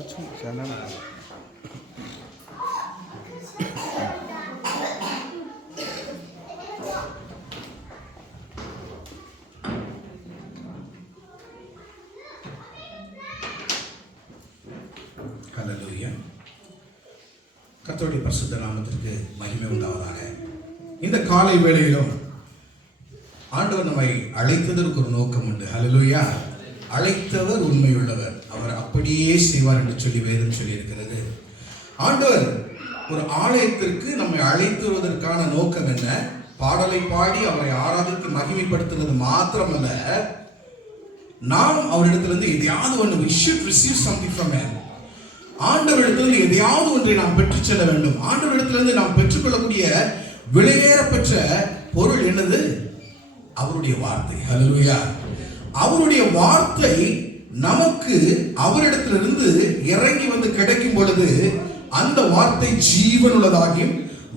ஹல்லேலூயா. கர்த்தருடைய பரிசுத்த நாமத்திற்கு மகிமை உண்டாவதாக. இந்த காலை வேளையிலும் ஆண்டவர் நம்மை அழைத்ததற்கு ஒரு நோக்கம் உண்டு. ஹல்லேலூயா. அழைத்தவர் உண்மையுள்ளவர், அவர் அப்படியே செய்வார் என்று சொல்லி வேதம் சொல்லி இருக்கிறது. ஆண்டவர் ஒரு ஆலயத்திற்கு நம்மை அழைத்துவதற்கான நோக்கம் என்ன? பாடலை பாடி அவரை ஆராதித்து மகிமைப்படுத்துவது மாத்திரமல்ல, நாம் அவரிடத்திலிருந்து எதையாவது ஒன்று, we should receive something from him. ஆண்டவரிடத்திலிருந்து எதையாவது ஒன்றை நாம் பெற்றுச் செல்ல வேண்டும். ஆண்டவரிடத்திலிருந்து நாம் பெற்றுக்கொள்ளக்கூடிய விலையேறப்பெற்ற பொருள் என்னது? அவருடைய வார்த்தை. ஹல்லேலூயா. அவருடைய வார்த்தை நமக்கு அவரிடத்திலிருந்து இறங்கி வந்து கிடைக்கும் பொழுது அந்த வார்த்தை ஜீவன் உள்ளதாகியும்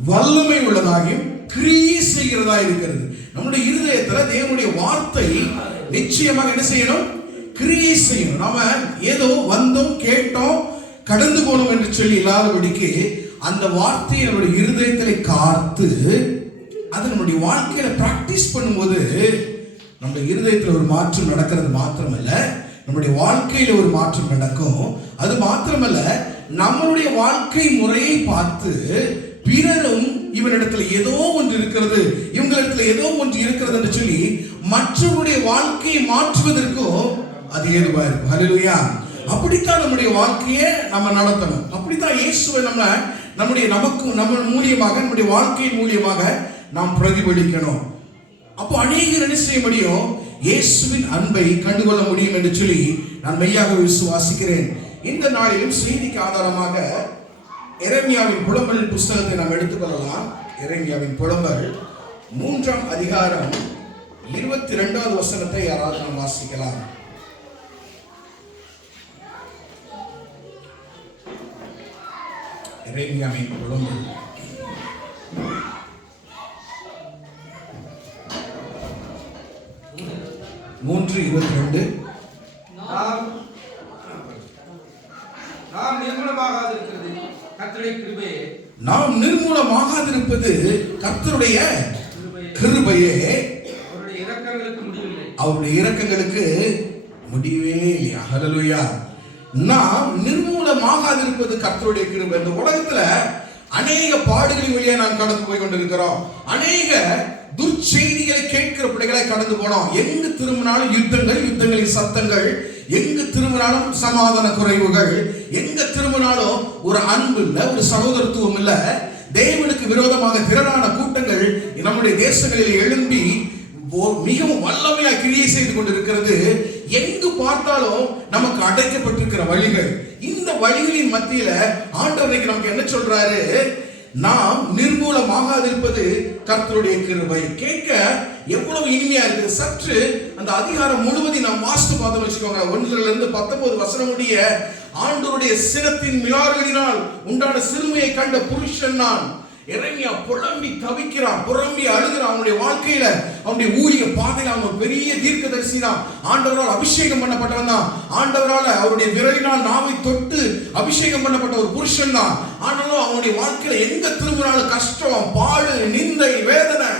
வல்லமை உள்ளதாகியும் கிரியை செய்கிறதா இருக்கிறது. நம்முடைய இருதயத்தில் தேவனுடைய வார்த்தை நிச்சயமாக என்ன செய்யணும்? கிரியை செய்யணும். நாம ஏதோ வந்தோம், கேட்டோம், கடந்து போனோம் என்று சொல்லி இல்லாதபடிக்கு அந்த வார்த்தையை நம்முடைய இருதயத்திலே காத்து அது நம்முடைய வாழ்க்கையில பிராக்டிஸ் பண்ணும்போது நம்முடைய இருதயத்தில் ஒரு மாற்றம் நடக்கிறது மாத்திரமல்ல, நம்முடைய வாழ்க்கையில ஒரு மாற்றம் நடக்கும். அது மாத்திரமல்ல, நம்மளுடைய வாழ்க்கை முறையை பார்த்து பிறரும் இவனிடத்துல ஏதோ ஒன்று இருக்கிறது, இவங்களிடத்துல ஏதோ ஒன்று இருக்கிறது என்று சொல்லி மற்றவருடைய வாழ்க்கையை மாற்றுவதற்கும் அது ஏதுவா இருக்கும். ஹல்லேலூயா. அப்படித்தான் நம்முடைய வாழ்க்கையை நம்ம நடத்தணும். அப்படித்தான் இயேசுவை நம்ம மூலியமாக, நம்முடைய வாழ்க்கையின் மூலியமாக நாம் பிரதிபலிக்கணும். அப்போ அநேகர் என்ன செய்ய முடியும்? இயேசுவின் அன்பை கண்டுகொள்ள முடியும் என்று சொல்லி நான் மெய்யாக விசுவாசிக்கிறேன். இந்த நாளிலும் செய்திக்கு ஆதாரமாக எரேமியாவின் புலம்பல் புஸ்தகத்தை நாம் எடுத்துக்கொள்ளலாம். எரேமியாவின் புலம்பல் 3ஆம் அதிகாரம் 22வது வசனத்தை யாராவது நாம் வாசிக்கலாம். எரேமியாவின் புலம்பல் 3:22. நாம் நிர்மூலமாகாதிருப்பது கர்த்தருடைய கிருபையே, அவருடைய இரக்கங்களுக்கு முடிவே இல்லையா? ஹல்லேலூயா. நாம் நிர்மூலமாகாதிருப்பது கர்த்தருடைய கிருபை. இந்த உலகத்துல அநேக பாடுகளின் வழியா நாம் கடந்து போய் கொண்டிருக்கிறோம். அநேக துர்ச்செய்திகளை கேட்கிற பிள்ளைகளை கடந்து போனோம். எங்கு திரும்பினாலும் யுத்தங்களின் சத்தங்கள், எங்கு திரும்பினாலும் சமாதான குறைவுகள், எங்க திரும்பினாலும் ஒரு அன்பு இல்ல, ஒரு சகோதரத்துவம் இல்ல. தேவனுக்கு விரோதமாக திரளான கூட்டங்கள் நம்முடைய தேசங்களில் எழும்பி மிகவும் வல்லமையாக கிரியை செய்து கொண்டிருக்கிறது. எங்கு பார்த்தாலும் நமக்கு அடைக்கப்பட்டிருக்கிற வழிகள். இந்த வழிகளின் மத்தியில ஆண்டவர் நமக்கு என்ன சொல்றாரு? நாம் நிர்மூலமாகாதிருப்பது கர்த்தருடைய கிருபை. கேட்க எவ்வளவு இனிமையா இருக்குது. சற்று அந்த அதிகாரம் முழுவதையும் நாம் வாசித்து பார்த்தோம் வச்சுக்கோங்க. 1 - 19 வசனம் முடிய, ஆண்டவருடைய சினத்தின் மிலாறுகளினால் உண்டான சிறுமையை கண்ட புருஷன் நான். எரேமியா புலம்பி தவிக்கிறான், புலம்பி அழுகிறான். அவனுடைய வாழ்க்கையில, அவனுடைய ஊழிய பாதையில அவன் பெரிய தீர்க்கதரிசி தான். ஆண்டவரால் அபிஷேகம் பண்ணப்பட்டவன் தான். ஆண்டவரால் அவருடைய விரலினால் நாவை தொட்டு அபிஷேகம் பண்ணப்பட்ட ஒரு புருஷன் தான். ஆனாலும் அவனுடைய வாழ்க்கையில எங்க திரும்பினாலும் கஷ்டம், பாடு, நிந்தை, வேதனை.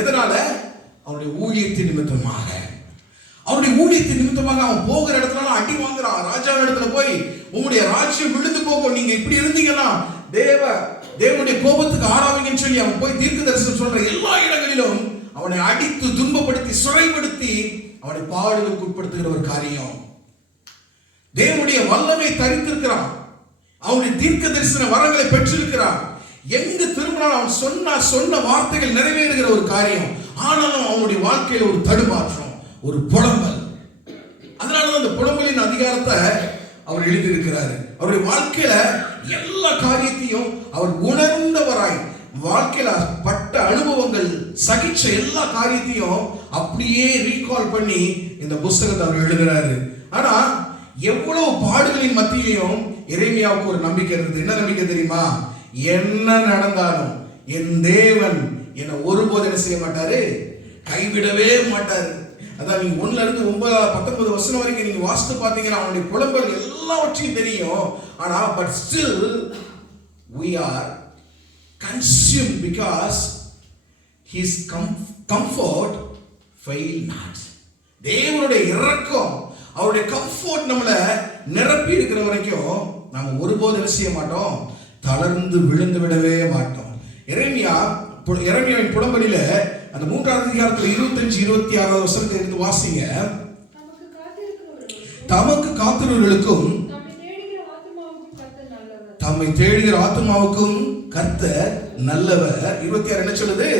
எதனால? அவனுடைய ஊழியத்தின் நிமித்தமாக. அவருடைய ஊழியத்தின் நிமித்தமாக அவன் போகிற இடத்துல அடி வாங்குறான். ராஜாவின் இடத்துல போய், உங்களுடைய ராஜ்யம் விழுந்து போகும், நீங்க இப்படி இருந்தீங்கன்னா தேவனுடைய கோபத்துக்கு ஆளாவீங்கன்னு சொல்லி அவன் போய் தீர்க்க தரிசனம் சொல்ற எல்லா இடங்களிலும் அவனை அடித்து துன்பப்படுத்தி சிறைப்படுத்தி அவனை பாடுகளுக்கு உட்படுத்துகிற ஒரு காரியம். தேவனுடைய வல்லமை தரித்திருக்கிறான். அவனுடைய தீர்க்க தரிசன வரங்களை பெற்றிருக்கிறான். எங்கு திரும்பினாலும் அவன் சொன்ன வார்த்தைகள் நிறைவேறுகிற ஒரு காரியம். ஆனாலும் அவனுடைய வாழ்க்கையில ஒரு தடுமாற்றம், ஒரு புலம்பல். அதனாலதான் அந்த புலம்பலின் அதிகாரத்தை அவர் எழுதியிருக்கிறாரு. அவருடைய வாழ்க்கையில எல்லா காரியத்தையும் அவர் உணர்ந்தவராய், வாழ்க்கையில பட்ட அனுபவங்கள், சகிச்ச எல்லா காரியத்தையும் அப்படியே ரீகால் பண்ணி இந்த புஸ்தகத்தை அவர் எழுதுறாரு. ஆனா எவ்வளவு பாடுகளின் மத்தியிலையும் எரேமியாவுக்கு ஒரு நம்பிக்கை இருந்தது. என்ன நம்பிக்கை தெரியுமா? என்ன நடந்தாலும் என் தேவன் என்னை ஒருபோது என்ன செய்ய மாட்டாரு, கைவிடவே மாட்டாரு. அதான் நீங்க 1ல இருந்து 19 வசனம் வரைக்கும் நீங்க வாசித்து பார்த்தீங்கன்னா அவனுடைய புலம்பல் எல்லாவற்றையும் தெரியும். ஆனா but still we are consumed because his comfort fail not. தேவனுடைய இரக்கம், அவருடைய கம்ஃபோர்ட் நம்மள நிரப்பி இருக்கிற வரைக்கும் நாம ஒருபோதும் என்ன செய்ய மாட்டோம், தளர்ந்து விழுந்து விடவே மாட்டோம். எரேமியாவின் புலம்பலில அந்த 3வது அதிகாரத்துல 25-26 வசனத்தை எடுத்து வாசிங்க. தமக்கு காத்திருக்கிறவர்களுக்கும் தம்மை தேடுகிற ஆத்துமாவுக்கும் கர்த்தர் நல்லவர். 26 என்ன சொல்லுது?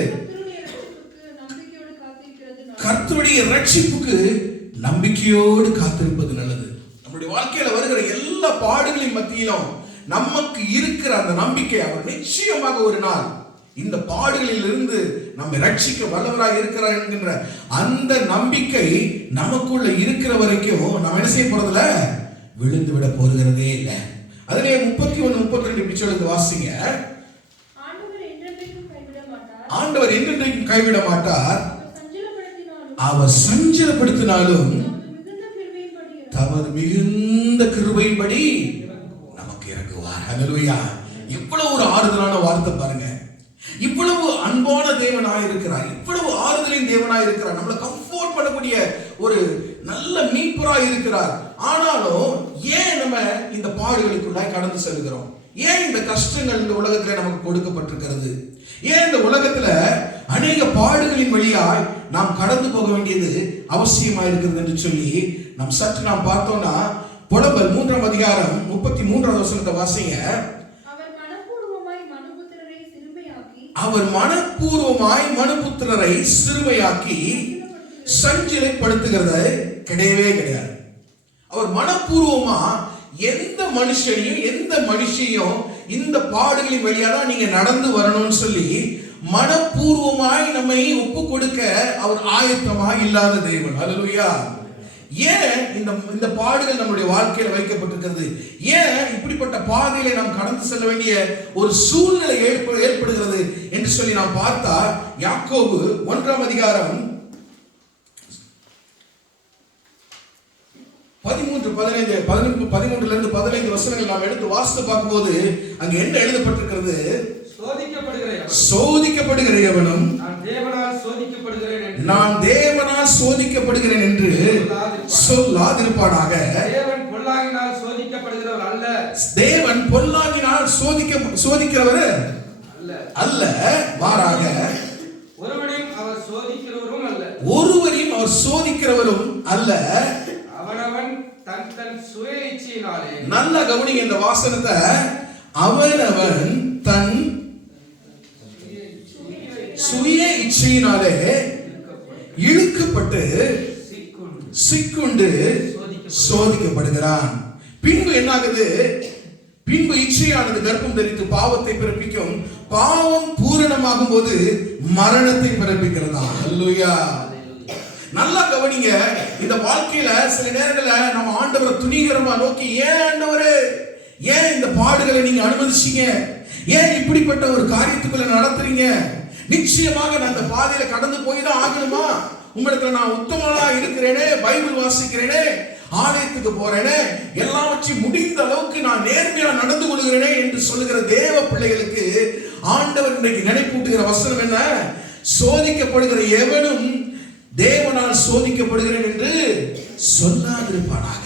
கர்த்தருடைய ரட்சிப்புக்கு நம்பிக்கையோடு காத்திருப்பது நல்லது. நம்முடைய வாழ்க்கையில வருகிற எல்லா பாடுகளின் மத்தியிலும் நமக்கு இருக்கிற அந்த நம்பிக்கை, அவர் நிச்சயமாக ஒரு நாள் இந்த பாடுகளில் இருந்து நம்மை ரட்சிக்க வல்லவராய் இருக்கிறார் என்கின்ற அந்த நம்பிக்கை நமக்குள்ள இருக்கிற வரைக்கும் நம்ம என்ன செய்ய போறதில்ல, விழுந்து விட போகிறதே இல்லை. அதிலே 31-32 பிச்சைகளுக்கு வாசிங்க. ஆண்டவர் என்றென்றைக்கும் கைவிட மாட்டார். அவர் சஞ்சலப்படுத்தினாலும் தமது மிகுந்த கிருபையின்படி நமக்கு இறங்குவார். ஹல்லேலூயா! இவ்வளவு ஒரு ஆறுதலான வார்த்தை பாருங்க. இவ்வளவு அன்பான தேவனாய் இருக்கிறார், இவ்வளவு ஆறுதலின் தேவனாய் இருக்கிறார், நம்மளை கம்ஃபோர்ட் பண்ணக்கூடிய ஒரு நல்ல மீட்பராய் இருக்கிறார். ஆனாலும் ஏன் நம்ம இந்த பாடுகளுக்குள்ளாய் கடந்து செல்கிறோம்? ஏன் இந்த கஷ்டங்கள் இந்த உலகத்துல நமக்கு கொடுக்கப்பட்டிருக்கிறது? ஏன் இந்த உலகத்துல அநேக பாடுகளின் வழியாய் நாம் கடந்து போக வேண்டியது அவசியமா இருக்கிறது என்று சொல்லி சற்று நாம் பார்த்தோம்னா, புலம்பல் 3ஆம் அதிகாரம் 33வது வசனத்தை வாசிங்க. அவர் மனப்பூர்வமாய் மனுபுத்திரரை சிறுமையாக்கி சஞ்சலப்படுத்துகிறது கிடையவே கிடையாது. அவர் மனப்பூர்வமா எந்த மனுஷனையும் எந்த மனுஷியும் இந்த பாடுகளின் வழியா தான் நீங்க நடந்து வரணும்னு சொல்லி மனப்பூர்வமாய் நம்மை ஒப்பு கொடுக்க அவர் ஆயத்தமாக இல்லாத தேவன். ஹல்லேலூயா! ஏன் இந்த பாடுகள் நம்முடைய வாழ்க்கையில வைக்கப்பட்டிருக்கிறது? ஏன் இப்படிப்பட்ட பாதையில நாம் கடந்து செல்ல வேண்டிய ஒரு சூழ்நிலை ஏற்படுகிறது என்று சொல்லி நாம் பார்த்தா, யாக்கோபு 1ஆம் அதிகாரம் 13-15 வசனங்கள் நாம் எடுத்து வாசித்து பார்க்கும்போது அங்க என்ன எழுதப்பட்டிருக்கிறது? சோதிக்கப்படுகிற எவனும் நான் தேவனால் சோதிக்கப்படுகிறேன் என்று சொல்லாதிருப்பானாக. தேவன் பொல்லாங்கினால் சோதிக்கிறவர் அல்ல, மாறாக ஒருவரையும் அவர் சோதிக்கிறவரும் அல்ல. நல்ல கவனிங்க இந்த வாசனத்தை. அவனவன் தன் சுய இச்சையினாலே இழுக்கப்பட்டு சிக்குண்டு சோதிக்கப்படுகிறான். பின்பு என்னாகுது? பின்பு இச்சையானது கர்ப்பம் தரித்து பாவத்தை பிறப்பிக்கும். பாவம் பூரணமாகும் போது மரணத்தை பிறப்பிக்கிறதா. ஹல்லேலூயா! நல்லா கவனிங்க. இந்த வாழ்க்கையில சில நேரங்கள்ல நம்ம ஆண்டவரை துணிகரமா நோக்கி, ஏன் ஆண்டவரே, ஏன் இந்த பாடுகளை நீங்க அனுமதிச்சீங்க? ஏன் இப்படிப்பட்ட ஒரு காரியத்துக்குள்ள நடத்துறீங்க? நிச்சயமாக நான் அந்த பாதையில கடந்து போய் தான் ஆகணுமா? உங்களுக்கு நான் உத்தமனா இருக்கிறேனே, பைபிள் வாசிக்கிறேனே, ஆலயத்துக்கு போறேனே, எல்லாவற்றையும் முடிந்த அளவுக்கு நான் நேர்மையா நடந்து கொள்கிறேனே என்று சொல்லுகிற தேவ பிள்ளைகளுக்கு ஆண்டவர் இன்றைக்கு நினைப்பூட்டுகிற வசனம் என்ன? சோதிக்கப்படுகிற எவனும் தேவனால் சோதிக்கப்படுகிறேன் என்று சொல்லாதிருப்பானாக.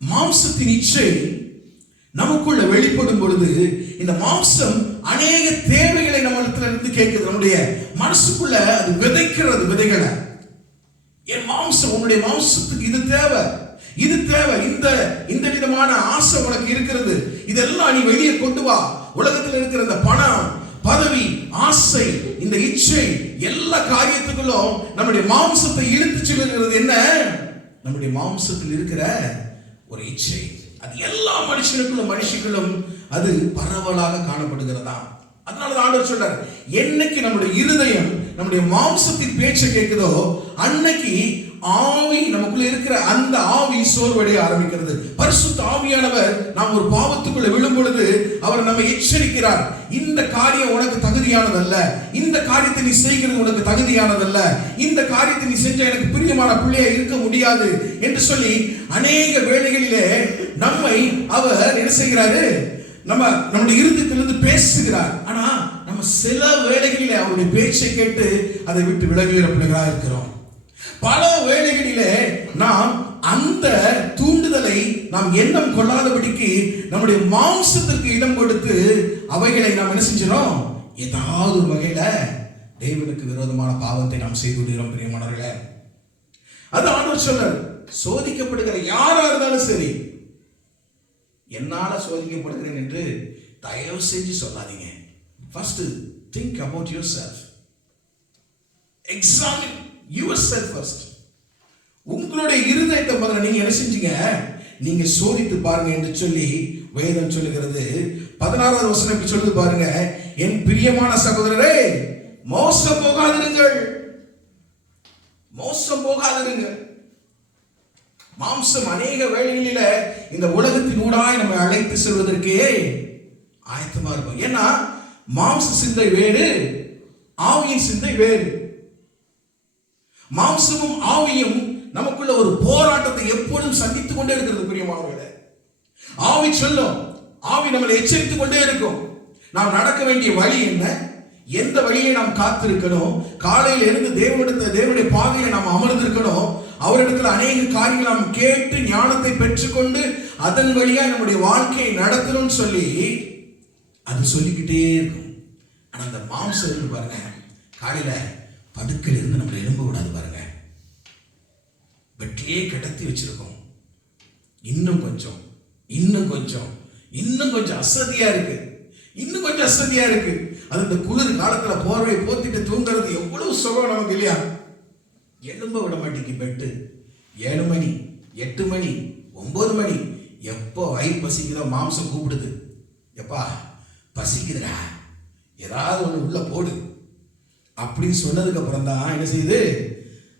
மாம்சத்தின் இச்சை நமக்குள்ள வெளிப்படும் பொழுது இந்த மாம்சம் அநேக தேவைகளை நம்மிடத்துல இருந்து கேட்குது. நம்முடைய மனசுக்குள்ள அது விதைக்கிறது விதைகளை. என் மாம்சம், உன்னுடைய மாம்சத்துக்கு இது தேவை, இது தேவை, இந்த விதமான ஆசை உனக்கு இருக்கிறது, இதெல்லாம் நீ வெளியே கொண்டு வா. உலகத்தில் இருக்கிற இந்த பணம், பதவி, ஆசை, இந்த இச்சை எல்லா காரியத்துக்குள்ளும் நம்முடைய மாம்சத்தை இழுத்து செல்கிறது. என்ன? நம்முடைய மாம்சத்தில் இருக்கிற ஒரு இச்சை. அது எல்லா மனுஷனுக்குள்ளும் அது பரவலாக காணப்படுகிறதா. அதனால ஆண்டவர் சொல்றார், என்னைக்கு நம்முடைய இருதயம் நம்முடைய மாம்சத்தின் பேச்சை கேட்குதோ அன்னைக்கு ஆவி, நமக்குள்ள இருக்கிற அந்த ஆவி சோர்வடைய ஆரம்பிக்கிறது. பரிசுத்த ஆவியானவர் நாம் ஒரு பாவத்துக்குள்ள விழும் பொழுது அவர் நம்மை எச்சரிக்கிறார். இந்த காரியம் உனக்கு தகுதியானதல்ல, இந்த காரியத்தை நீ செய்கிறது உனக்கு தகுதியானதல்ல, இந்த காரியத்தை நீ செஞ்ச எனக்கு பிரியமான பிள்ளையா இருக்க முடியாது என்று சொல்லி அநேக வேளைகளிலே நம்மை அவர் என்ன செய்கிறாரு, நம்முடைய இருதயத்திலிருந்து பேசுகிறார். ஆனா நம்ம சில வேளைகளிலே அவருடைய பேச்சை கேட்டு அதை விட்டு விலகுகிற பிள்ளைகளாக இருக்கிறோம். பல வேளைகளிலே நாம் அந்த தூண்டுதலை நாம் எண்ணம் கொள்ளாதபடிக்கு நம்முடைய மாம்சத்திற்கு இடம் கொடுத்து அவைகளை நாம் என்ன செஞ்சிடும், ஏதாவது ஒரு வகையில தேவனுக்கு விரோதமான பாவத்தை நாம் செய்து விடுகிறோம். பிரியமானவர்களே, அது ஆண்டவர் சொல்றார், சோதிக்கப்படுகிற யாரா இருந்தாலும் சரி, என்னால சோதிக்கப்படுகிறேன் என்று தயவு செஞ்சு சொல்லாதீங்க. First think about yourself. Examine yourself first. உங்களுடைய இருதயத்தை முதல்ல நீங்க என்ன செஞ்சீங்க, நீங்க சோதித்து பாருங்க என்று சொல்லி வேதம் சொல்லுகிறது. 16வது வசனம் இப்படி சொல்லுது பாருங்க, என் பிரியமான சகோதரரே மோசம் போகாதிருங்கள், மோசம் போகாதிருங்கள். மாம்சம் அநேக வேளைகளில இந்த உலகத்தின் ஊடாய் நம்மை அழைத்து செல்வதற்கே ஆயத்தமா இருக்கும். ஏன்னா மாம்ச சிந்தை வேறு, ஆவியின் சிந்தை வேறு. மாம்சமும் ஆவியும் நமக்குள்ள ஒரு போராட்டத்தை எப்பொழுதும் சந்தித்துக் கொண்டே இருக்கிறது. பிரியமானவர்களே, ஆவி சொல்லும், ஆவி நம்மளை எச்சரித்துக் கொண்டே இருக்கும். நாம் நடக்க வேண்டிய வழி என்ன, எந்த வழியை நாம் காத்திருக்கணும், காலையில் இருந்து தேவனுடைய பாதையில நாம் அமர்ந்திருக்கணும், அவரிடத்தில் அநேக காரியங்கள் நாம் கேட்டு ஞானத்தை பெற்றுக்கொண்டு அதன் வழியா நம்முடைய வாழ்க்கையை நடத்தணும்னு சொல்லி அது சொல்லிக்கிட்டே இருக்கும். ஆனா அந்த மாம்சம் இருந்து பாருங்க, காலையில படுக்கையில இருந்து நம்மளை எழும்ப விடாது பாருங்க, வெட்டியே கிடத்தி வச்சிருக்கோம். இன்னும் கொஞ்சம் இன்னும் கொஞ்சம் இன்னும் கொஞ்சம் அசதியா இருக்கு, இன்னும் கொஞ்சம் அசதியா இருக்கு. அது இந்த குளிர் காலத்துல போர்வை போத்திட்டு தூங்குறது எவ்வளவு சுகம் நமக்கு இல்லையா? எழும்ப விட மாட்டேங்கி பெட்டு. 7 மணி 8 மணி 9 மணி எப்போ வயிறு பசிக்குதோ மாம்சம் கூப்பிடுது, எப்பா பசிக்குதுடா ஏதாவது ஒன்று உள்ள போடு அப்படின்னு சொன்னதுக்கு அப்புறம் தான் என்ன செய்யுது,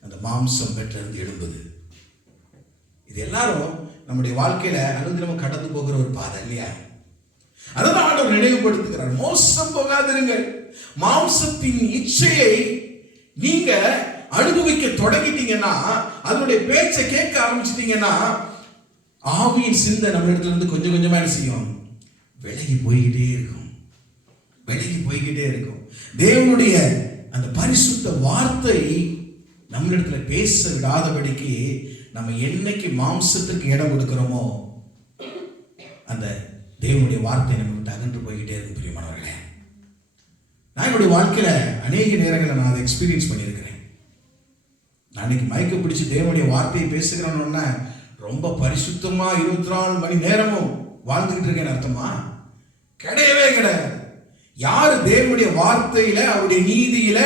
அந்த மாம்சம் பெற்றிருந்து எழும்புது. இது எல்லாரும் நம்முடைய வாழ்க்கையில அனுதினமும் கடந்து போகிற ஒரு பாதை இல்லையா? அதான் ஆண்டவர் நினைவுபடுத்துகிறார், மோசம் போகாதிருங்கள். மாம்சத்தின் இச்சையை நீங்க அனுபவிக்க தொடங்கிட்டீங்கன்னா, அதனுடைய பேச்சை கேட்க ஆரம்பிச்சிட்டீங்கன்னா, ஆவியின் சிந்தை நம்ம இடத்துல இருந்து கொஞ்சம் கொஞ்சமா என்ன செய்யும், விலகி போய்கிட்டே இருக்கும், விலகி போய்கிட்டே இருக்கும். தேவனுடைய அந்த பரிசுத்த வார்த்தை நம்ம இடத்துல பேச விடாதபடிக்கு நம்ம என்னைக்கு மாம்சத்துக்கு இடம் கொடுக்கிறோமோ அந்த தேவனுடைய வார்த்தை நம்ம விட்டு அகன்று போய்கிட்டே இருக்கும். பிரியமானவர்களே, நான் என்னுடைய வாழ்க்கையில அநேக நேரங்களை நான் அதை எக்ஸ்பீரியன்ஸ் பண்ணியிருக்கிறேன். நான் இன்னைக்கு மயக்க பிடிச்சி தேவனுடைய வார்த்தையை பேசுகிறேன்னு ரொம்ப பரிசுத்தமா 24 மணி நேரமும் வாழ்ந்துகிட்டு இருக்கேன்னு அர்த்தமா? கிடையவே கிடையாது. யாரு தேவனுடைய வார்த்தையில, அவருடைய நீதியில,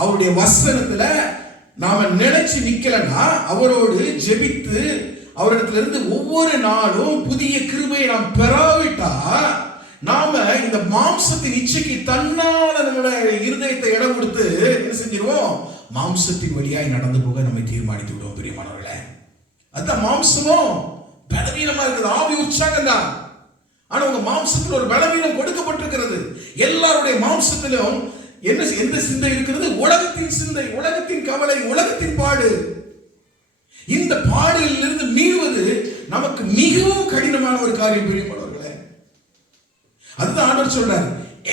அவருடைய வசனத்துல நாம நினைச்சு நிக்கலன்னா, அவரோடு ஜெபித்து அவரிடத்துல இருந்து ஒவ்வொரு நாளும் புதிய கிருபையை நாம் பெறாவிட்டா, நாம இந்த மாம்சத்தின் இச்சைக்கு தன்னால நம்முடைய இருதயத்தை இடம் கொடுத்து என்ன செஞ்சிருவோம், மாம்சத்தின் வழியாய் நடந்து போக நம்மை தீர்மானித்து விடுவோம். பிரியமானவர்களே, அதான் மாம்சமும் பலவீனமா இருக்குது, ஆவி உற்சாகம் தான். ஆனா உங்க மாம்சத்தில் ஒரு பலவீனம் கொடுக்கப்பட்டிருக்கிறது. எல்லாருடைய மாம்சத்திலும் எந்த சிந்தை இருக்கிறது, உலகத்தின் சிந்தை, உலகத்தின் கவலை, உலகத்தின் பாடு. இந்த பாடுகளில் இருந்து மீள்வது நமக்கு மிகவும் கடினமான ஒரு காரியம். பிரியமானவர்களே, அதுதான் ஆண்டவர் சொல்றார்,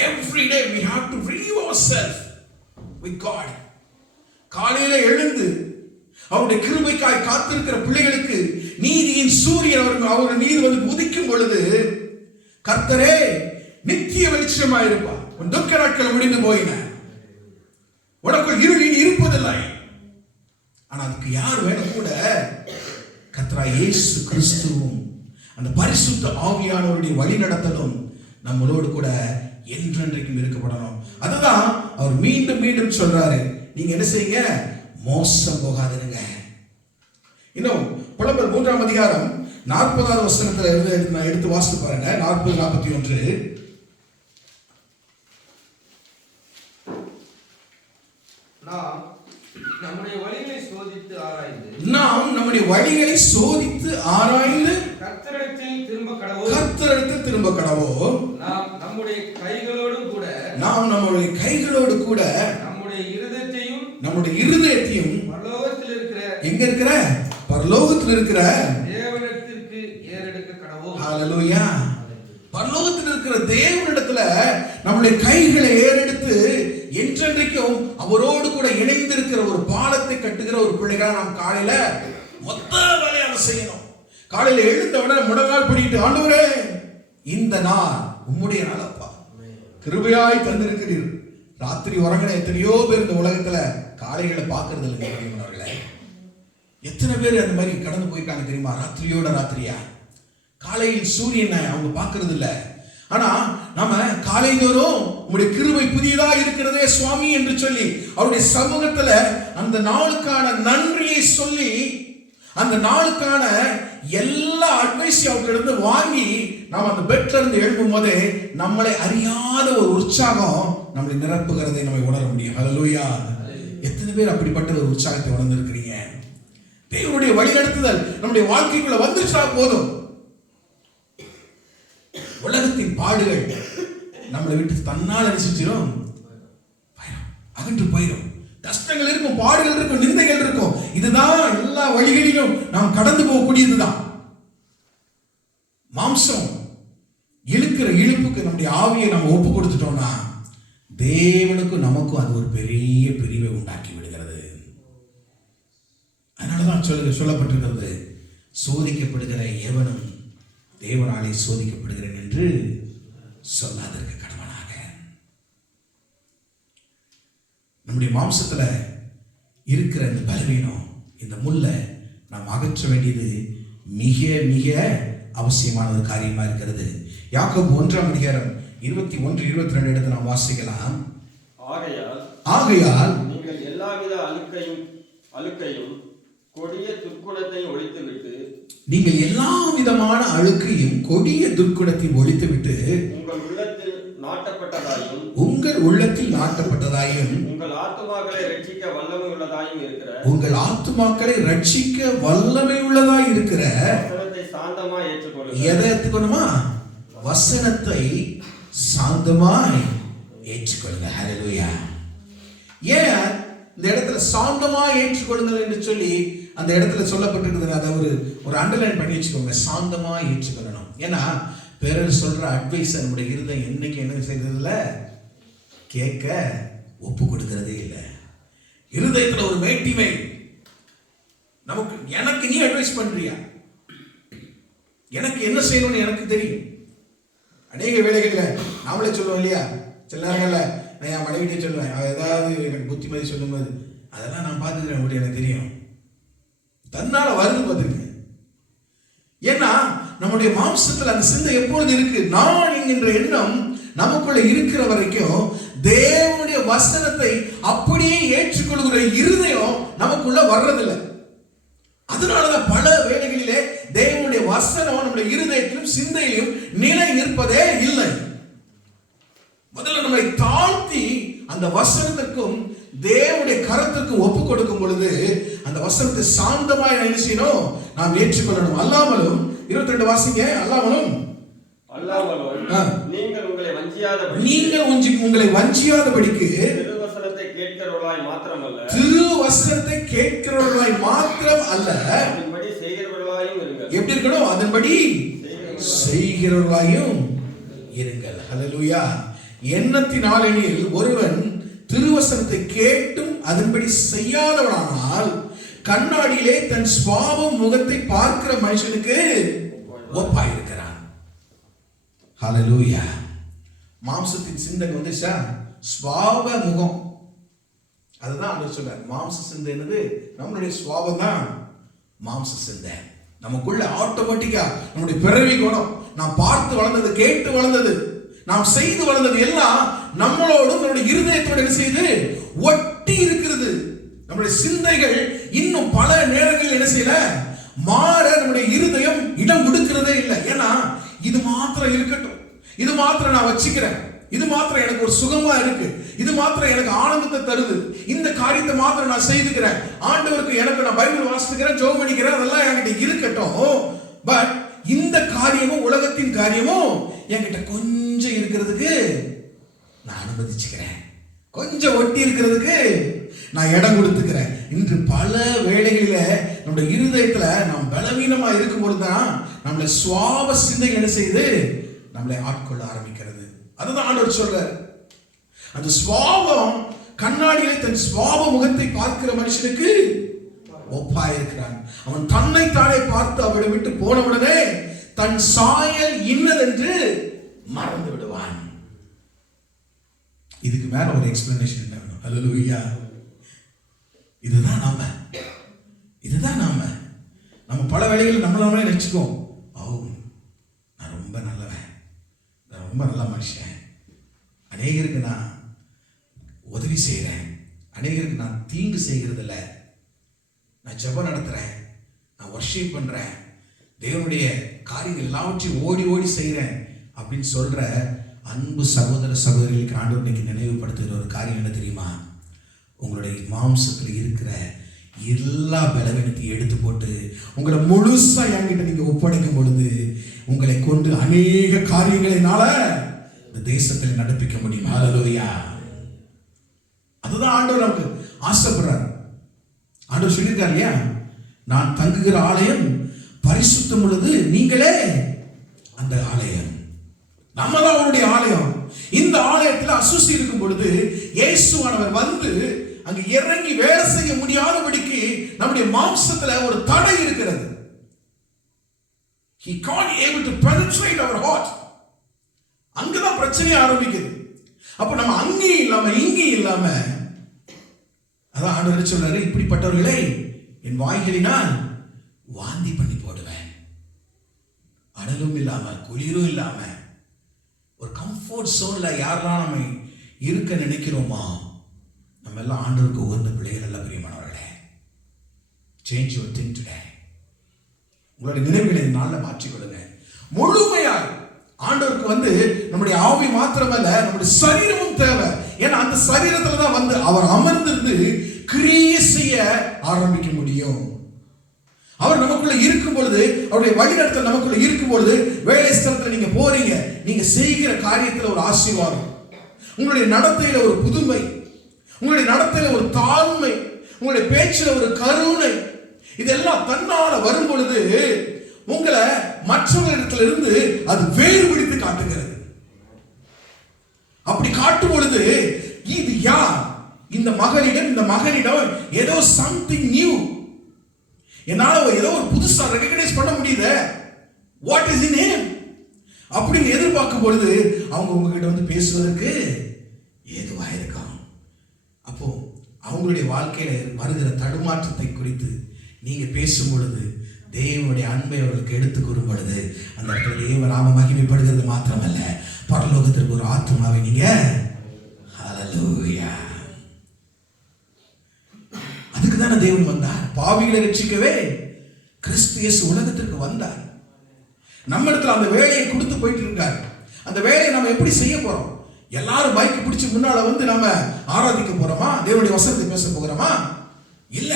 every day we have to renew ourselves with God. காலையில எழுந்து அவருடைய கிருபைக்காய் காத்திருக்கிற பிள்ளைகளுக்கு நீதியின் சூரியன் அவர் மீது வந்து உதிக்கும் பொழுது, கர்த்தரே நித்திய வெளிச்சமாயிருப்பா, உன் துக்க நாட்கள் முடிந்து போயின, உனக்குள் இருள் இனி இருப்பதில்லை. ஆனா அதுக்கு யார் வேணும் கூட, கர்த்தராகிய இயேசு கிறிஸ்துவும் அந்த பரிசுத்த ஆவியானவருடைய வழி நடத்தலும் நம்மளோடு கூட என்றென்றைக்கும் இருக்கப்படணும். அதுதான் அவர் மீண்டும் மீண்டும் சொல்றாரு, நீங்க என்ன செய்யுங்க, மோசம் போகாதீங்க. இன்னும் புலம்பல் 3ஆம் அதிகாரம் 40வது வசனத்துல இருந்து எடுத்து வாசித்து பாருங்க. 40-41. நாம் நம்முடைய வழிகளை சோதித்து ஆராய்ந்து, நாம் நம்முடைய வழிகளை சோதித்து ஆராய்ந்து கர்த்தரிடத்தில் திரும்ப கடவோம். நாம் நம்முடைய கைகளோடு கூட நம்முடைய இருதயத்தையும் எங்க இருக்கிற பரலோகத்தில் இருக்கிற தேவனிடத்திற்கு ஏறெடுக்க கடவோம். ஹல்லேலூயா. பரலோகத்தில் இருக்கிற தேவனிடத்துல நம்முடைய கைகளை ஏறெடுத்து என்றென்றைக்கும் அவரோடு கூட இணைந்து இருக்கிற ஒரு பாலத்தை கட்டுகிற ஒரு பிள்ளைகளா நாம் காலையில மொத்த வேலையை செய்யணும். காலையில எழுந்த உடனே முடங்கால் பிடிட்டு, ஆண்டவரே இந்த நாள் உம்முடைய நாளப்பா, கிருபையாய் தந்திருக்கிறீர். ராத்திரி உறங்கின எத்தனையோ பேர் இந்த உலகத்துல காலைகளை பார்க்கறது இல்லைங்களே. எத்தனை பேர் அந்த மாதிரி கடந்து போயிருக்காங்க தெரியுமா? ராத்திரியோட ராத்திரியா காலையில் சூரியனை அவங்க பார்க்கறது இல்ல. ஆனா நம்ம காலைதோறும் உங்களுடைய கிருபை புதியதா இருக்கிறதே சுவாமி என்று சொல்லி அவருடைய சமூகத்துல அந்த நாளுக்கான நன்றியை சொல்லி அந்த நாளுக்கான எல்லா அட்வைஸையும் அவர்களிருந்து வாங்கி நாம் அந்த பெட்ல இருந்து எழுப்பும் போதே நம்மளை அறியாத ஒரு உற்சாகம் நம்மளை நிரப்புகிறதை நம்ம உணர முடியும். ஹல்லேலூயா. எத்தனை பேர் அப்படிப்பட்ட ஒரு உற்சாகத்தை உணர்ந்திருக்கிறீங்க? தேவனுடைய வழிநடத்துதல் நம்முடைய வாழ்க்கைக்குள்ள வந்துச்சா போதும், உலகத்தின் பாடுகள் நம்மளை விட்டு தன்னால் அனுசிச்சிடும், அகன்று போயிடும். கஷ்டங்கள் இருக்கும், பாடுகள் இருக்கும், நிந்தைகள் இருக்கும். இதுதான் எல்லா வழிகளிலும் நாம் கடந்து போகக்கூடியதுதான். மாம்சம் இழுக்கிற இழுப்புக்கு நம்முடைய ஆவியை நம்ம ஒப்பு கொடுத்துட்டோம்னா தேவனுக்கும் நமக்கும் அது ஒரு பெரிய பிரிவை உண்டாக்கி விடுகிறது. அதனாலதான் சொல்லப்பட்டிருக்கிறது, சோதிக்கப்படுகிற எவனும் தேவனாலே சோதிக்கப்படுகிறேன் என்று சொல்லாதற்கு கடவனாக. நம்முடைய மாம்சத்துல இருக்கிற இந்த பலவீனம், இந்த முல்லை நாம் அகற்ற வேண்டியது மிக மிக அவசியமான ஒரு காரியமா இருக்கிறது. யாக்கோபு 1:21-22 இடத்தை நாம் வாசிக்கலாம். ஆகையால் நீங்கள் எல்லாவித அழுக்கையும் கொடிய துர்க்குணத்தையும் ஒழித்துவிட்டு, நீங்கள் எல்லா விதமான அழுக்கையும் கொடிய துர்க்குணத்தையும் ஒழித்துவிட்டு உங்கள் உள்ளத்தில் நாட்டப்பட்டதாயும் உங்கள் ஆத்துமாக்களை ரட்சிக்க வல்லமை உள்ளதாய் இருக்கிற வசனத்தை சாந்தமாய் ஏற்றுக்கொள்ளுங்கள். எதை ஏற்றுக்கணுமா? வசனத்தை சாந்தமாய் ஏற்றுக்கொள்ளுங்க. ஹல்லேலூயா. ஏன் இந்த இடத்துல சாந்தமாய் ஏற்றுக்கொள்ளுங்கள் என்று சொல்லி அந்த இடத்துல சொல்லப்பட்டிருக்கிறது? அதை ஒரு அண்டர்லைன் பண்ணி வச்சுக்கோங்க. சாந்தமாய் ஏற்றுக்கொள்ளணும். ஏன்னா பிறர் சொல்ற அட்வைஸ் நம்முடைய இருதயம் என்னைக்கு என்ன செய்யறது இல்லை, கேட்க ஒப்பு கொடுக்கிறதே இல்லை. இருதயத்துல ஒரு மேட்டிமை நமக்கு, எனக்கு நீ அட்வைஸ் பண்றியா, எனக்கு என்ன செய்யணும்னு எனக்கு தெரியும். அநேக வேலைகளில் நாமளே சொல்லுவோம் இல்லையா? சில நேரங்கள்ல நான் என் மனைவிட்டே சொல்லுவேன், ஏதாவது எனக்கு புத்திமதி சொல்லும்போது, அதெல்லாம் நான் பார்த்துக்கிறேன், அப்படி எனக்கு தெரியும், தன்னால வருது பார்த்துருங்க. ஏன்னா நம்முடைய மாம்சத்தில் அந்த சிந்தை எப்பொழுது இருக்கு? நான் என்கின்ற எண்ணம் நமக்குள்ள இருக்கிற வரைக்கும் தேவனுடைய வசனத்தை அப்படியே ஏற்றுக்கொள்கிற இருதயம் நமக்குள்ள வர்றதில்லை. அதனாலதான் பல வேளைகளிலே தேவனுடைய வசனம் நம்முடைய இருதயத்திலும் சிந்தையிலும் நிலை நிற்பதே இல்லை. முதல்ல நம்மை தாழ்த்தி அந்த வசனத்திற்கும் தேவனுடைய கரத்திற்கும் ஒப்பு கொடுக்கும் பொழுது அந்த வசனத்தை சாந்தமாய் என்ன செய்யணும்? நாம் ஏற்றுக்கொள்ளணும். அல்லாமலும் 22 வாசிங்க. அல்லாமலும் நீங்கள் உங்களை வஞ்சியாதபடிக்கு திருவசனத்தை கேட்கிறவர்களாய் மாத்திரம் அல்ல, அதன்படி செய்கிறவர்களாயும் இருங்கள். எப்படி இருக்கணும்? அதன்படி செய்கிறவர்களாயும் இருங்கள். ஹல்லேலூயா. எண்ணத்தினாலெனில் ஒருவன் திருவசனத்தை கேட்டும் அதன்படி செய்யாதவனானால் கண்ணாடியிலே தன் சுபாவம் முகத்தை பார்க்கிற மனுஷனுக்கு ஒப்பாயிருக்கிறான். ஹல்லேலூயா. மாம்சத்தின் சிந்தனை வந்துச்சா, சுபாவ முகம், அதுதான் அவர் சொல்றார். மாம்ச சிந்தை என்னது? நம்மளுடைய சுபாவம் தான் மாம்ச சிந்தை. நமக்குள்ள ஆட்டோமேட்டிக்கா நம்முடைய பிறவி குணம், நாம் பார்த்து வளர்ந்தது, கேட்டு வளர்ந்தது, நாம் செய்து வளர்ந்தது எல்லாம் நம்மளோடு நம்முடைய இருதயத்தோடு என்ன செய்து ஒட்டி இருக்கிறது. நம்முடைய சிந்தைகள் இன்னும் பல நேரங்களில் என்ன செய்யல, மாற நம்முடைய இருதயம் இடம் கொடுக்கிறதே இல்லை. ஏன்னா இது மாத்திரம் இருக்கட்டும், இது மாத்திரம் நான் வச்சுக்கிறேன், இது மாத்திரம் எனக்கு ஒரு சுகமா இருக்கு, இது மாத்திரம் எனக்கு ஆனந்தத்தை தருது, இந்த காரியத்தை மாத்திரம் நான் செய்துக்கிறேன், ஆண்டவருக்கு எனக்கு நான் பைபிள் வாசிக்கிறேன், ஜெபம் பண்ணிக்கிறேன், அதெல்லாம் என்கிட்ட இருக்கட்டும். பட் இந்த காரியமும் உலகத்தின் காரியமும் என்கிட்ட கொஞ்சம் இருக்கிறதுக்கு நான் அனுமதிச்சுக்கிறேன், கொஞ்சம் ஒட்டி இருக்கிறதுக்கு நான் இடம் கொடுத்துக்கிறேன். இன்று பல வேளைகளில நம்முடைய இருதயத்துல நாம் பலவீனமா இருக்கும் பொழுதுதான் நம்மளை சுவாப சிந்தைகள் என்ன செய்து நம்மளை ஆட்கொள்ள ஆரம்பிக்கிறது. அதுதான் ஆண்டவர் சொல்றார். அந்த சுவாபம் கண்ணாடியிலே தன் சுவாப முகத்தை பார்க்கிற மனுஷனுக்கு ஒப்பாயிருக்கிறான். அவன் தன்னைத்தானே பார்த்து அவளை விட்டு போனவுடனே தன் சாயல் இன்னதென்று மறந்து விடுவான். இதுக்கு மேல ஒரு எக்ஸ்பிளனேஷன் வேணும். ஹல்லேலூயா. இதுதான் நாம நம்ம பல வேளைகளில் நம்மளாவே நினைச்சுக்கோம், நான் ரொம்ப நல்லவன், நான் ரொம்ப நல்ல மனுஷன், அநேகருக்கு நான் உதவி செய்கிறேன், அநேகருக்கு நான் தீங்கு செய்கிறது இல்லை, நான் ஜெபம் நடத்துறேன், நான் வர்ஷிப் பண்றேன், தேவனுடைய காரியங்கள் எல்லாவற்றையும் ஓடி ஓடி செய்கிறேன் அப்படின்னு சொல்ற அன்பு சகோதர சகோதரிகளுக்கு ஆண்டவர் இன்னைக்கு நினைவுபடுத்துகிற ஒரு காரியம் என்ன தெரியுமா? உங்களுடைய மாம்சத்தில் இருக்கிற எல்லா பலவீனத்தையும் எடுத்து போட்டு உங்களை முழுசா என்கிட்ட நீங்க ஒப்படைக்கும் பொழுது உங்களை கொண்டு அநேக காரியங்களினால இந்த தேசத்தில் நடப்பிக்க முடியும். ஹல்லேலூயா. அதுதான் ஆண்டவர் நமக்கு ஆசைப்படுறார். ஆண்டவர் சொல்லியிருக்கார் இல்லையா, நான் தங்குகிற ஆலயம் பரிசுத்தம் உள்ளது, நீங்களே அந்த ஆலயம். நம்ம தான் அவருடைய ஆலயம். இந்த ஆலயத்தில் அசுசி இருக்கும் பொழுது இயேசுவானவர் வந்து அங்கு இறங்கி வேலை செய்ய முடியாதபடிக்கு நம்முடைய மாம்சத்துல ஒரு தடை இருக்கிறது. He can't able to penetrate our heart. அங்கதான் பிரச்சனை ஆரம்பிக்குது. அப்ப நம்ம அங்கேயும் இல்லாம இங்கேயும் இல்லாம, அதான் ஆண்டவர் சொல்றாரு, இப்படிப்பட்டவர்களை என் வாய்களினால் வாந்தி பண்ணி போடுவேன். அனலும் இல்லாம குளிரும் இல்லாம ஒரு கம்ஃபர்ட் சோன்ல யாரெல்லாம் நம்ம இருக்க நினைக்கிறோமா, நம்ம எல்லாம் ஆண்டவருக்கு உகந்த பிள்ளைகள் அல்ல பிரியமானவர்களே. Change your think today. உங்களுடைய நினைவுகளை இந்த நாளில் மாற்றிக்கொள்ளுங்க. முழுமையாக ஆண்டவருக்கு வந்து நம்முடைய ஆவி மாத்திரமல்ல, நம்முடைய சரீரமும் தேவை. ஏன்னா அந்த சரீரத்துல தான் வந்து அவர் அமர்ந்திருந்து கிரியை செய்ய ஆரம்பிக்க முடியும். அவர் நமக்குள்ள இருக்கும் பொழுது, அவருடைய வழிநடத்தல் நமக்குள்ள இருக்கும் பொழுது, வேலை ஸ்தலத்தில் நீங்க போறீங்க, நீங்க செய்கிற காரியத்துல ஒரு ஆசீர்வாதம், உங்களுடைய நடத்தையில ஒரு புதுமை, உங்களுடைய நடத்தையில ஒரு தாழ்மை, உங்களுடைய பேச்சில ஒரு கருணை, இதெல்லாம் தன்னால வரும் பொழுது உங்களை மற்றவர்களிடத்துல இருந்து அது வேறுபடுத்தி காட்டுகிறது. அப்படி காட்டும் பொழுது இது யார், இந்த மகளிடம் இந்த மகனிடம் ஏதோ சம்திங் நியூ, என்னால ஏதோ ஒரு புதுசா ரெகக்னைஸ் பண்ண முடியுது, வாட் இஸ் இன் ஹிம் அப்படின்னு எதிர்பார்க்கும் பொழுது அவங்க உங்ககிட்ட வந்து பேசுவதற்கு ஏதுவா இருக்கும். அப்போ அவங்களுடைய வாழ்க்கையில வருகிற தடுமாற்றத்தை குறித்து நீங்க பேசும் பொழுது, தேவனுடைய அன்பை அவர்களுக்கு எடுத்து கூறும் பொழுது, அந்த இடத்துல தேவ நாம மகிமைப்படுகிறது மாத்திரமல்ல, பரலோகத்திற்கு ஒரு ஆத்மாவை நீங்க ஹல்லேலூயா. அதுக்கு தானே தேவன் வந்தார், பாவிகளை ரட்சிக்கவே கிறிஸ்து இயேசு உலகத்திற்கு வந்தார். நம்ம இடத்துல அந்த வேலையை கொடுத்து போயிட்டு இருக்காரு. அந்த வேலையை நம்ம எப்படி செய்ய போறோம்? எல்லாரும் பைக்கு பிடிச்சு முன்னால வந்து நம்ம ஆராதிக்க போறோமா? தேவனுடைய வசனத்தை பேச போகிறோமா? இல்ல.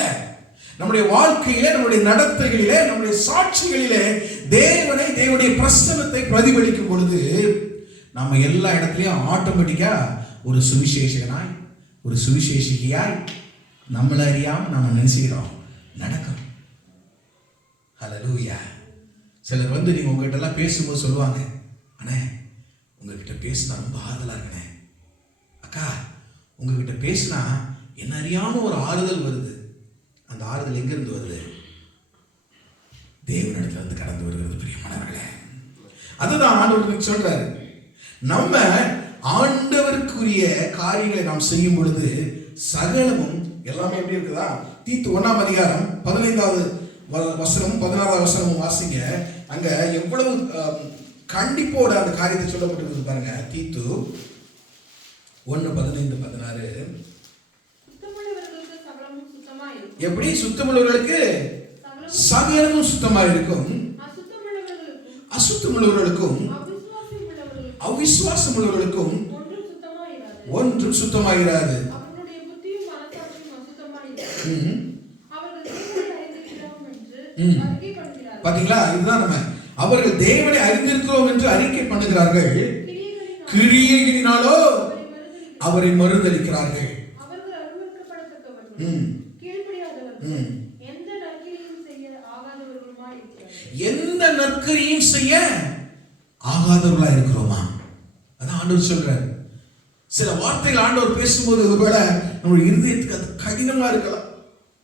நம்முடைய வாழ்க்கையிலே, நம்முடைய நடத்தைகளிலே, நம்முடைய சாட்சிகளிலே தேவனை, தேவனுடைய பிரசன்னத்தை பிரதிபலிக்கும் பொழுது நம்ம எல்லா இடத்துலயும் ஆட்டோமேட்டிக்கா ஒரு சுவிசேஷகனாய், ஒரு சுவிசேஷகியாய் நம்மள அறியாம நம்ம நினைச்சுக்கிறோம் நடக்கும். ஹல்லேலூயா. சிலர் வந்து நீங்க உங்ககிட்ட எல்லாம் பேசும்போது சொல்லுவாங்க, அண்ணே உங்ககிட்ட பேசினா ரொம்ப ஆறுதலா இருக்கனே, அக்கா உங்ககிட்ட பேசினா என்ன அறியாம ஒரு ஆறுதல் வருது. அந்த ஆறுதல் எங்க இருந்து வருது? தேவனிடத்துல இருந்து கடந்து வருகிறது பிரியமானவர்களே. அதுதான் ஆண்டவர் சொல்றாரு. நம்ம ஆண்டவருக்குரிய காரியங்களை நாம் செய்யும் பொழுது சகலமும் எல்லாமே எப்படி இருக்குதா? தீத்து 1ஆம் அதிகாரம் 15வது வசனமும் 16வது வசனமும் வாசிங்க. அங்க எவ்வளவு கண்டிப்போட அந்த காரியத்தை சொல்லப்பட்டிருக்கு பாருங்க. தீத்து 1:15-16. எப்படி சுத்தமுள்ளவர்களுக்கு சகலமும் சுத்தமா இருக்கும், அசுத்தமுள்ளவர்களுக்கும் அவிசுவாசம் உள்ளவர்களுக்கும் ஒன்றும் சுத்தமாயிராது. அவர்களுடைய புத்தியும் மனசாட்சியும் அசுத்தமாயிராது. ம். அவர்கள் தேவனை அறிந்திருக்கிறோம் என்று ம். அறிக்கை பண்ணுகிறார்கள். பாத்தீங்களா, இதுதான் நம்ம அவர்கள் தேவனை அறிந்திருக்கிறோம் என்று அறிக்கை பண்ணுகிறார்கள், கிரியைகளினாலோ அவரை மறுதலிக்கிறார்கள். அவர்கள் அருவருக்கப்படத்தக்கவர்கள், ம். கீழ்ப்படியாதவர்கள், ம். எந்த நற்கிரியையும் செய்ய ஆகாதவர்களுமாய் இருக்கிறார்கள். எந்த நற்கரியும் செய்ய ஆகாதவர்களா இருக்கிறோமா? அதான் ஆண்டவர் சொல்றாரு. சில வார்த்தைகள் ஆண்டவர் பேசும்போது ஒருவேளை நம்முடைய இருதயத்துக்கு அது கடினமா இருக்கலாம்.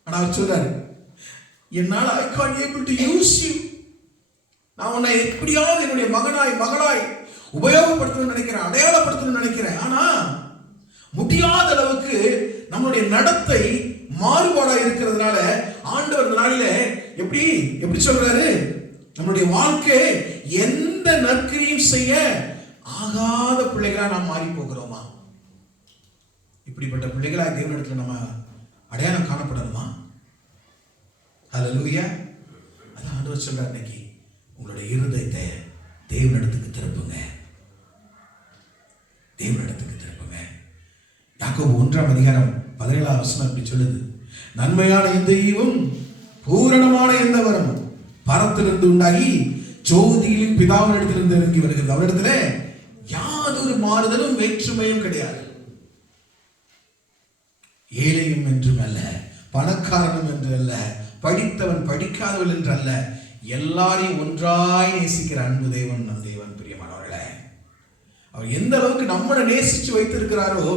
ஆனா அவர் சொல்றாரு, என்னால் I can't able to use you. நான் உன்னை எப்படியாவது என்னுடைய மகளாய் உபயோகப்படுத்தணும்னு நினைக்கிறேன், அடையாளப்படுத்தணும்னு நினைக்கிறேன். ஆனா முடியாத அளவுக்கு நம்மளுடைய நடத்தை மாறுபாடா இருக்கிறதுனால ஆண்டவர் இந்த நாளில எப்படி சொல்றாரு, நம்மளுடைய வாழ்க்கை எந்த நற்கிரியும் செய்ய ஆகாத பிள்ளைகளா நாம் மாறி போகிறோமா? இப்படிப்பட்ட பிள்ளைகளா தேவனிடத்துல நம்ம அடையாளம் காணப்படணுமா? ஹல்லேலூயா. அதான் ஆண்டவர் சொல்றார், இன்னைக்கு உங்களுடைய இருதயத்தை தேவனிடத்துக்கு திருப்புங்க, தேவனிடத்துக்கு திருப்புங்க. யாக்கோபு 1:17 இப்படி சொல்லுது, நன்மையான எந்த ஈவும் பூரணமான எந்த வரமும் பரத்திலிருந்து உண்டாகி ஜோதியின் பிதாவினிடத்திலிருந்து இறங்கி வருகிறது. அவரிடத்துல யாதொரு மாறுதலும் வேற்றுமையும் கிடையாது. ஏழையும் என்றும் அல்ல, பணக்காரனும் என்று அல்ல, படித்தவன் படிக்காதவன் என்று அல்ல, எல்லாரையும் ஒன்றாய் நேசிக்கிற அன்பு தேவன் நம் தேவன். பிரியமானவர்களே, அவர் எந்த அளவுக்கு நம்மளை நேசிச்சு வைத்திருக்கிறாரோ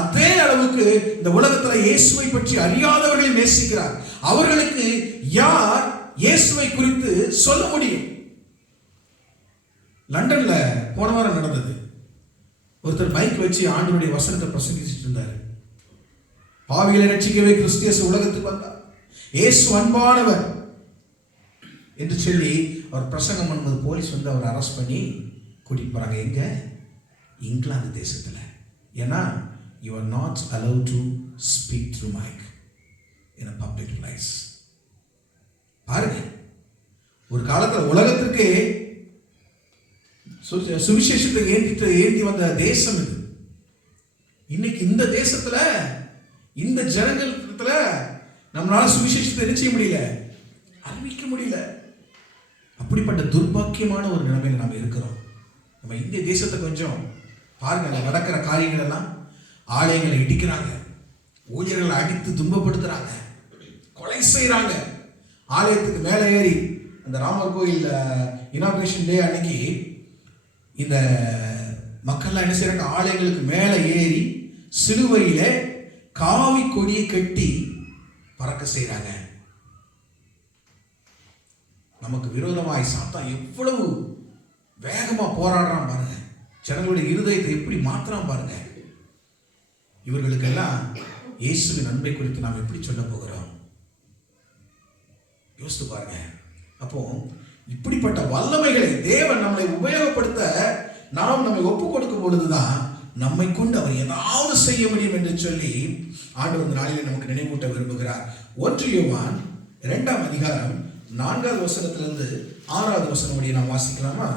அதே அளவுக்கு இந்த உலகத்துல இயேசுவை பற்றி அறியாதவர்களை நேசிக்கிறார். அவர்களுக்கு யார் இயேசுவை குறித்து சொல்ல முடியும்? லண்டன்ல போன வாரம் நடந்தது. ஒருத்தர் பைக் வச்சு ஆண்டவருடைய வசனத்தை பிரசங்கிச்சுட்டு இருந்தார். பாவிகளை ரட்சிக்கவே கிறிஸ்து உலகத்துக்கு வந்தார், இயேசு அன்பானவர் என்று சொல்லி அவர் பிரசங்கம் பண்ணும்போது போலீஸ் வந்து அவர் அரெஸ்ட் பண்ணி கூட்டிட்டு போறாங்க. எங்க? இங்கிலாந்து தேசத்துல. ஏன்னா you are not allowed to speak through mic in a public place. பாருங்க, ஒரு காலத்துல உலகத்திற்கு சுவிசேஷத்தை ஏந்தி வந்த தேசம் இது. இன்னைக்கு இந்த தேசத்துல இந்த ஜனங்கள்ல நம்மளால சுவிசேஷத்தை என்ன செய்ய முடியல, அறிவிக்க முடியல. அப்படிப்பட்ட துர்பாக்கியமான ஒரு நிலைமையில நாம் இருக்கிறோம். நம்ம இந்திய தேசத்தை கொஞ்சம் பாருங்க, அங்க நடக்கிற காரியங்கள் எல்லாம், ஆலயங்களை இடிக்கிறாங்க, ஊழியர்களை அடித்து துன்பப்படுத்துறாங்க, கொலை செய்யறாங்க. ஆலயத்துக்கு மேலே ஏறி அந்த ராமர் கோயில் இனாகுரேஷன் டே அன்னைக்கு இந்த மக்கள்லாம் என்ன செய்யறாங்க, ஆலயங்களுக்கு மேலே ஏறி சிலுவையில காவி கொடியை கட்டி பறக்க செய்யறாங்க. நமக்கு விரோதமாய் சாத்தான் எவ்வளவு வேகமா போராடுறான் பாருங்க. ஜனங்களுடைய இருதயத்தை எப்படி மாத்திரம் பாருங்க. இவர்களுக்கெல்லாம் இயேசுவின் அன்பை குறித்து நாம் எப்படி சொல்ல போகிறோம்? யோசித்து பாருங்க. அப்போ இப்படிப்பட்ட வல்லமைகளை தேவன் நம்மளை உபயோகப்படுத்த நாம் நம்மை ஒப்பு கொடுக்கும் பொழுதுதான் நம்மை கொண்டு அவர் ஏதாவது செய்ய முடியும் என்று சொல்லி ஆண்டவர் இந்த நாளிலே நமக்கு நினைவூட்ட விரும்புகிறார். 1 யோவான் 2:4 6 முடிய நாம் வாசிக்கலாமா?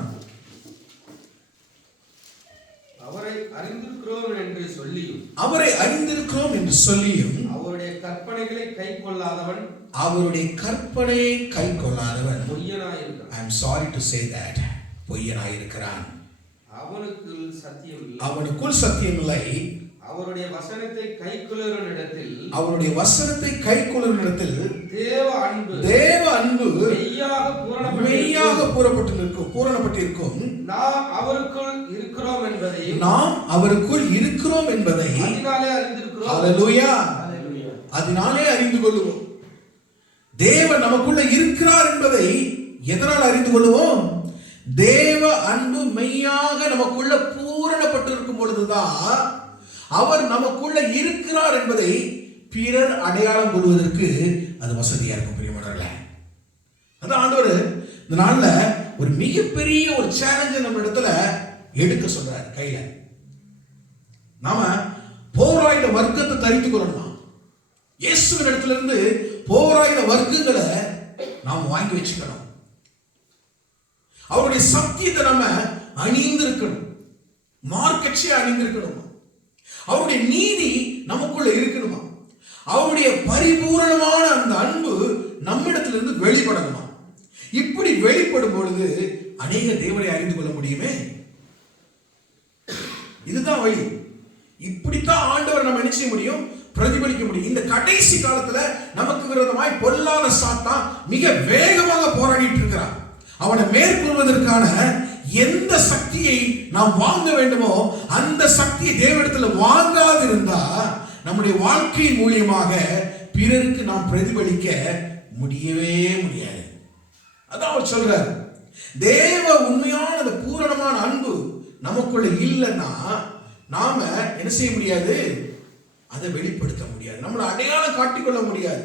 அவரை அறிந்திருக்கிறோம் என்று சொல்லியும் அவருடைய கற்பனைகளை கைக்கொள்ளாதவன் பொய்யனாயிருக்கிறான். I am sorry to say that. பொய்யனாயிருக்கிறான். அவனுக்குள் சத்தியம் இல்லை. அவருடைய வசனத்தை கைக்கொள்ளுவனிடத்தில் தேவ அன்பு மெய்யாக பூரணப்பட்டிருக்கும். நாம் அவருக்குள் இருக்கிறோம் என்பதை அதனாலே அறிந்து கொள்ளுவோம். தேவன் நமக்குள்ள இருக்கிறார் என்பதை எதனால் அறிந்து கொள்வோம்? தேவ அன்பு மெய்யாக நமக்குள்ள பூரணப்பட்டிருக்கும் பொழுதுதான் அவர் நமக்குள்ள இருக்கிறார் என்பதை பிறர் அடையாளம் கொள்வதற்கு அது வசதியா இருக்கும். பிரியமானவர்களே, அதான் ஆண்டவர் இந்த நாள்ல ஒரு மிகப்பெரிய ஒரு சேலஞ்சை நம்ம இடத்துல எடுக்க சொல்றாரு. கையில நாம போராயுத வர்க்கத்தை தரித்துக் கொள்ளணுமா? இயேசுவின் இடத்துல இருந்து போராயுத வர்க்கங்களை நாம் வாங்கி வச்சுக்கணும். அவருடைய சத்தியத்தை நம்ம அணிந்திருக்கணும், மார்க்கட்சியை அணிந்திருக்கணும். அவருடைய நீதி நமக்குள்ள இருக்கணுமா, அவருடைய பரிபூரணமான அந்த அன்பு நம்மிடத்திலிருந்து வெளிப்படணுமா. இப்படி வெளிப்படும் பொழுது அநேக தேவனை அறிந்து கொள்ள முடியுமே. இதுதான் வழி. இப்படித்தான் ஆண்டவர் நம்ம என்ன செய்ய முடியும், பிரதிபலிக்க முடியும். இந்த கடைசி காலத்துல நமக்கு விரோதமாய் பொல்லாத சாத்தான் மிக வேகமாக போராடிட்டு இருக்கிறான். அவனை மேற்கொள்வதற்கான எந்த சக்தியை நாம் வாங்க வேண்டுமோ அந்த சக்தியை தேவனிடத்துல வாங்காது இருந்தா நம்முடைய வாழ்க்கை மூலியமாக பிறருக்கு நாம் பிரதிபலிக்க முடியவே முடியாது. அதான் அவர் சொல்றார், தேவ உண்மையான அந்த பூரணமான அன்பு நமக்குள்ள இல்லைன்னா நாம என்ன செய்ய முடியாது, அதை வெளிப்படுத்த முடியாது, நம்மளை அடையாளம் காட்டிக்கொள்ள முடியாது.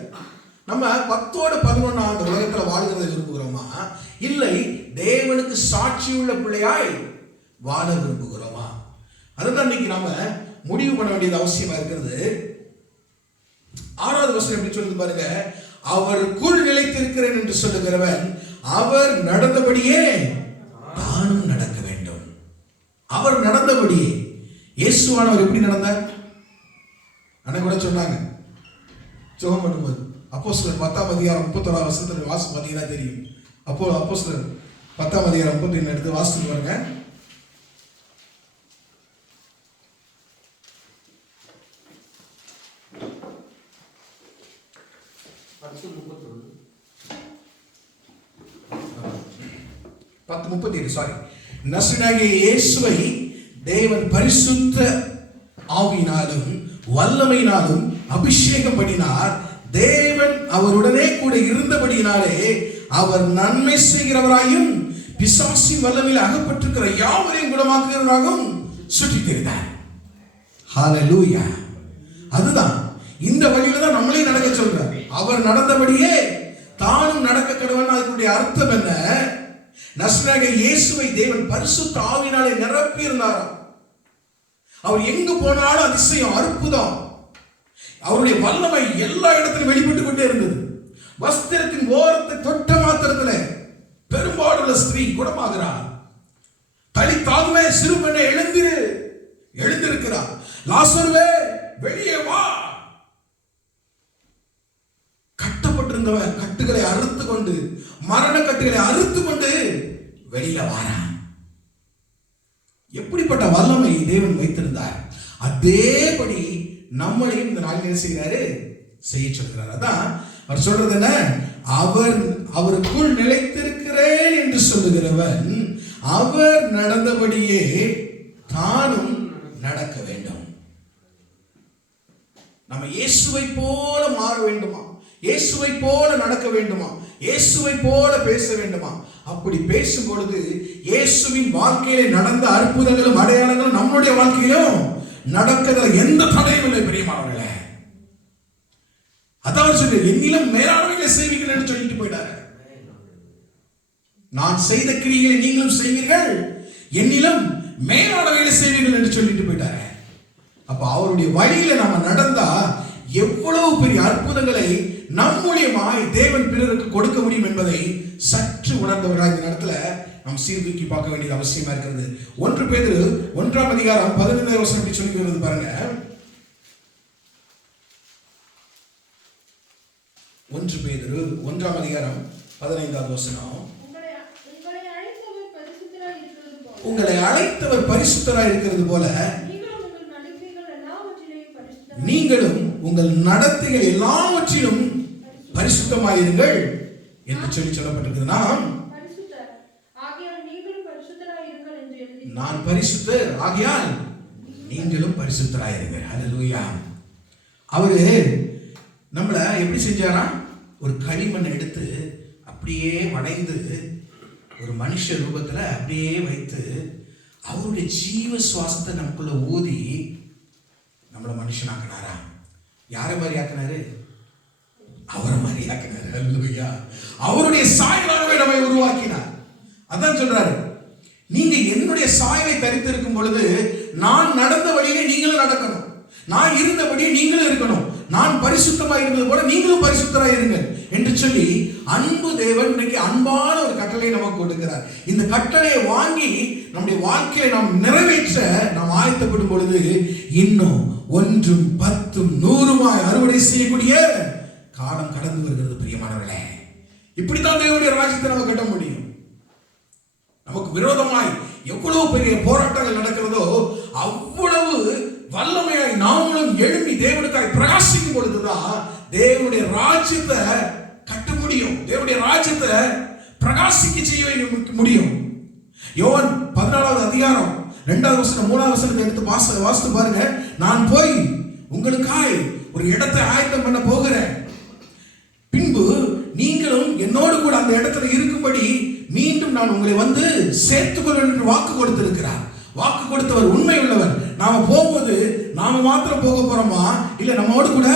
நம்ம 10-11 அந்த உலகத்துல வாழ்கிறத விரும்புகிறோமா, இல்லை தேவனுக்கு சாட்சி உள்ள பிள்ளையாய் வாழ விரும்புகிறோமா? அதுதான் இன்னைக்கு நாம முடிவு பண்ண வேண்டியது அவசியமா இருக்கிறது. 6வது வசனம் எப்படி சொல்லுது பாருங்க, அவருக்குள் நிலைத்திருக்கிறேன் என்று சொல்லுகிறவன் அவர் நடந்தபடியே தானும் நடக்க வேண்டும். அவர் நடந்தபடியே. இயேசுவானவர் எப்படி நடந்தார்? அன்னைக்கு கூட சொன்னாங்க ஜெபம் பண்ணும்போது, அப்போஸ்தலர் 10ஆம் அதிகாரம் 31ஆம் வசனத்துல வாசி பார்த்தீங்கன்னா தெரியும். அப்போஸ்தலர் 10ஆம் அதிகாரம் 31 எடுத்து வாசித்து பாருங்க. நசரேயனாகிய இயேசுவை தேவன் பரிசுத்த ஆவியினாலும் வல்லமையினாலும் அபிஷேகம் பண்ணினார். தேவன் அவருடனே கூட இருந்தபடியினாலே அவர் நன்மை செய்கிறவராயும் பிசாசின் வல்லமையில் அகப்பட்டிருக்கிற யாவரையும் குணமாக்குகிறவராகவும் சுற்றித் திரிந்தார். ஹல்லேலூயா. அதுதான் இந்த வழியில தான் நம்மளையும் நடக்க சொல்றார். அவர் நடந்தபடியே தானும் நடக்க கடவன். அதனுடைய அர்த்தம் என்ன? நசரேயனாகிய இயேசுவை தேவன் பரிசுத்த ஆவியினாலே நிரப்பி இருந்தாராம். அவர் எங்கு போனாலும் அதிசயம், அற்புதம், அவருடைய வல்லமை எல்லா இடத்திலும் வெளிப்பட்டுக் கொண்டே இருந்தது. வஸ்திரத்தின் ஓரத்தை தொட்ட மாத்திரத்துல பெரும்பாலுள்ள ஸ்திரீ குணமாகிறார். தலித்தாகுமே சிறு பெண்ணை எழுந்திருக்கிறார். லாசருவே வெளியே வா. கட்டப்பட்டிருந்தவன் கட்டுகளை அறுத்து கொண்டு, மரண கட்டுகளை அறுத்து கொண்டு வெளியில வாரான். எப்படிப்பட்ட வல்லமை தேவன் வைத்திருந்தார். அதேபடி நம்மளையும் இந்த நாளில் என்ன செய்கிறாரு, செய்ய சொல்கிறார். அதான் அவர் சொல்றது என்ன, அவருக்குள் நிலைத்திருக்கிறேன் என்று சொல்லுகிறவன் அவர் நடந்தபடியே தானும் நடக்க வேண்டும். நம்ம இயேசுவை போல மாற வேண்டுமா, இயேசுவை போல நடக்க வேண்டுமா, இயேசுவை போல பேச வேண்டுமா? அப்படி பேசும் பொழுது இயேசுவின் வாழ்க்கையிலே நடந்த அற்புதங்களும் அடையாளங்களும் நம்முடைய வாழ்க்கையிலும் நடக்கிறதுல எந்த தடையும் இல்லை. பிரியமானவர்களே, அதாவது சொல்லி என்னிலும் மேலானவைகளை செய்வீர்கள் என்று சொல்லிட்டு போயிட்டாரு. நான் செய்த கிரியைகளை நீங்களும் செய்வீர்கள், என்னிலும் மேலானவைகளை செய்வீர்கள் என்று சொல்லிட்டு போயிட்டாரு. அப்ப அவருடைய வழியில நம்ம நடந்தா எவ்வளவு பெரிய அற்புதங்களை நம் மூலியமாய் தேவன் பிறருக்கு கொடுக்க முடியும் என்பதை சற்று உணர்ந்தவர்களாக இந்த இடத்துல நாம் சீர்தூக்கி பார்க்க வேண்டியது அவசியமா இருக்கிறது. 1 பேதுரு 1ஆம் அதிகாரம் 15ஆம் வசனம் எப்படி சொல்லுகிறது பாருங்க. 1 பேதுரு 1ஆம் அதிகாரம் 15ஆம் வசனம். உங்களை அழைத்தவர் பரிசுத்தராய் இருக்கிறது போல நீங்களும் உங்கள் நடத்தைகள் எல்லாவற்றிலும் பரிசுத்தமாயிருங்கள் என்று சொல்லப்பட்டிருக்கிறது. நான் பரிசுத்தர் ஆகையால் நீங்களும் பரிசுத்தராயிருங்கள். ஹல்லேலூயா. அவரு நம்மள எப்படி செஞ்சாரா, ஒரு களிமண் எடுத்து அப்படியே வளைந்து ஒரு மனுஷ ரூபத்துல அப்படியே வைத்து அவருடைய ஜீவ சுவாசத்தை நமக்குள்ள ஊதி நம்மள மனுஷனாக்கினாரா. யாரை மாதிரி ஆக்கினாரு? அவரை மாதிரி ஆக்கினாரு. ஹல்லேலூயா. அவருடைய சாயலாகவே நம்மை உருவாக்கினார். அதான் சொல்றாரு, நீங்க என்னுடைய சாயலை தரித்திருக்கும் பொழுது நான் நடந்த வழியிலே நீங்களும் நடக்கணும், நான் இருந்தபடியே நீங்களும் இருக்கணும், நான் பரிசுத்தமாக இருந்தது போல நீங்களும் பரிசுத்தராக இருங்கள் என்று சொல்லி அன்பு தேவன் இன்னைக்கு அன்பான ஒரு கட்டளையை நமக்கு கொடுக்கிறார். இந்த கட்டளையை வாங்கி நம்முடைய வாழ்க்கையை நாம் நிறைவேற்ற நாம் ஆயத்தப்படும் பொழுது இன்னும் ஒன்றும் பத்தும் நூறுமாய் அறுவடை செய்யக்கூடிய காலம் கடந்து வருகிறது பிரியமானவர்களே. இப்படித்தான் தேவனுடைய ராஜ்யத்தை நம்ம கட்ட முடியும். நமக்கு விரோதமாய் எவ்வளவு பெரிய போராட்டங்கள் நடக்கிறதோ அவ்வளவு வல்லமையாய் நாமளும் எழுப்பி தேவனுக்காய் பிரகாசிக்கும் பொழுதுதான் தேவனுடைய ராஜ்யத்தை கட்ட முடியும். தேவனுடைய ராஜ்யத்தை பிரகாசிக்க செய்ய முடியும். யோவான் 14வது அதிகாரம் 2வது வசனம் 3வது வசனத்தை எடுத்து வாசித்து பாருங்க. நான் போய் உங்களுக்காய் ஒரு இடத்தை ஆயத்தம் பண்ண போகிறேன், பின்பு நீங்களும் என்னோடு கூட அந்த இடத்துல இருக்கும்படி மீண்டும் நான் உங்களை வந்து சேர்த்துக்கொள்வேன் என்று வாக்கு கொடுத்திருக்கிறார். வாக்கு கொடுத்தவர் உண்மை உள்ளவர். நாம போகும்போது நாம மாத்திரம் போக போறோமா, இல்ல நம்மோடு கூட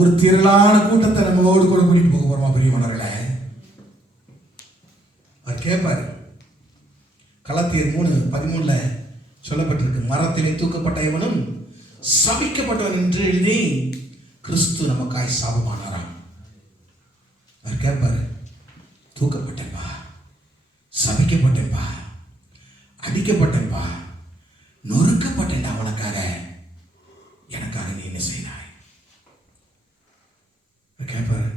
ஒரு திரளான கூட்டத்தை நம்மோடு கூட கூட்டிட்டு போக போறோமா? பிரியமானவர்களே, அவர் கேட்பாரு. கலாத்தியர் 3:13 சொல்லப்பட்டிருக்கு, மரத்திலே தூக்கப்பட்ட எவனும் சபிக்கப்பட்டவன் என்று எழுதி கிறிஸ்து நமக்காய் சாபமானாராம். அவர் கேட்பாரு, தூக்கப்பட்டேன்பா, சபிக்கப்பட்டேன்பா, அடிக்கப்பட்டேன்பா, நொறுக்கப்பட்டேன், அவனுக்காக எனக்காக நீ என்ன செய்தாய்? கேட்பாரு.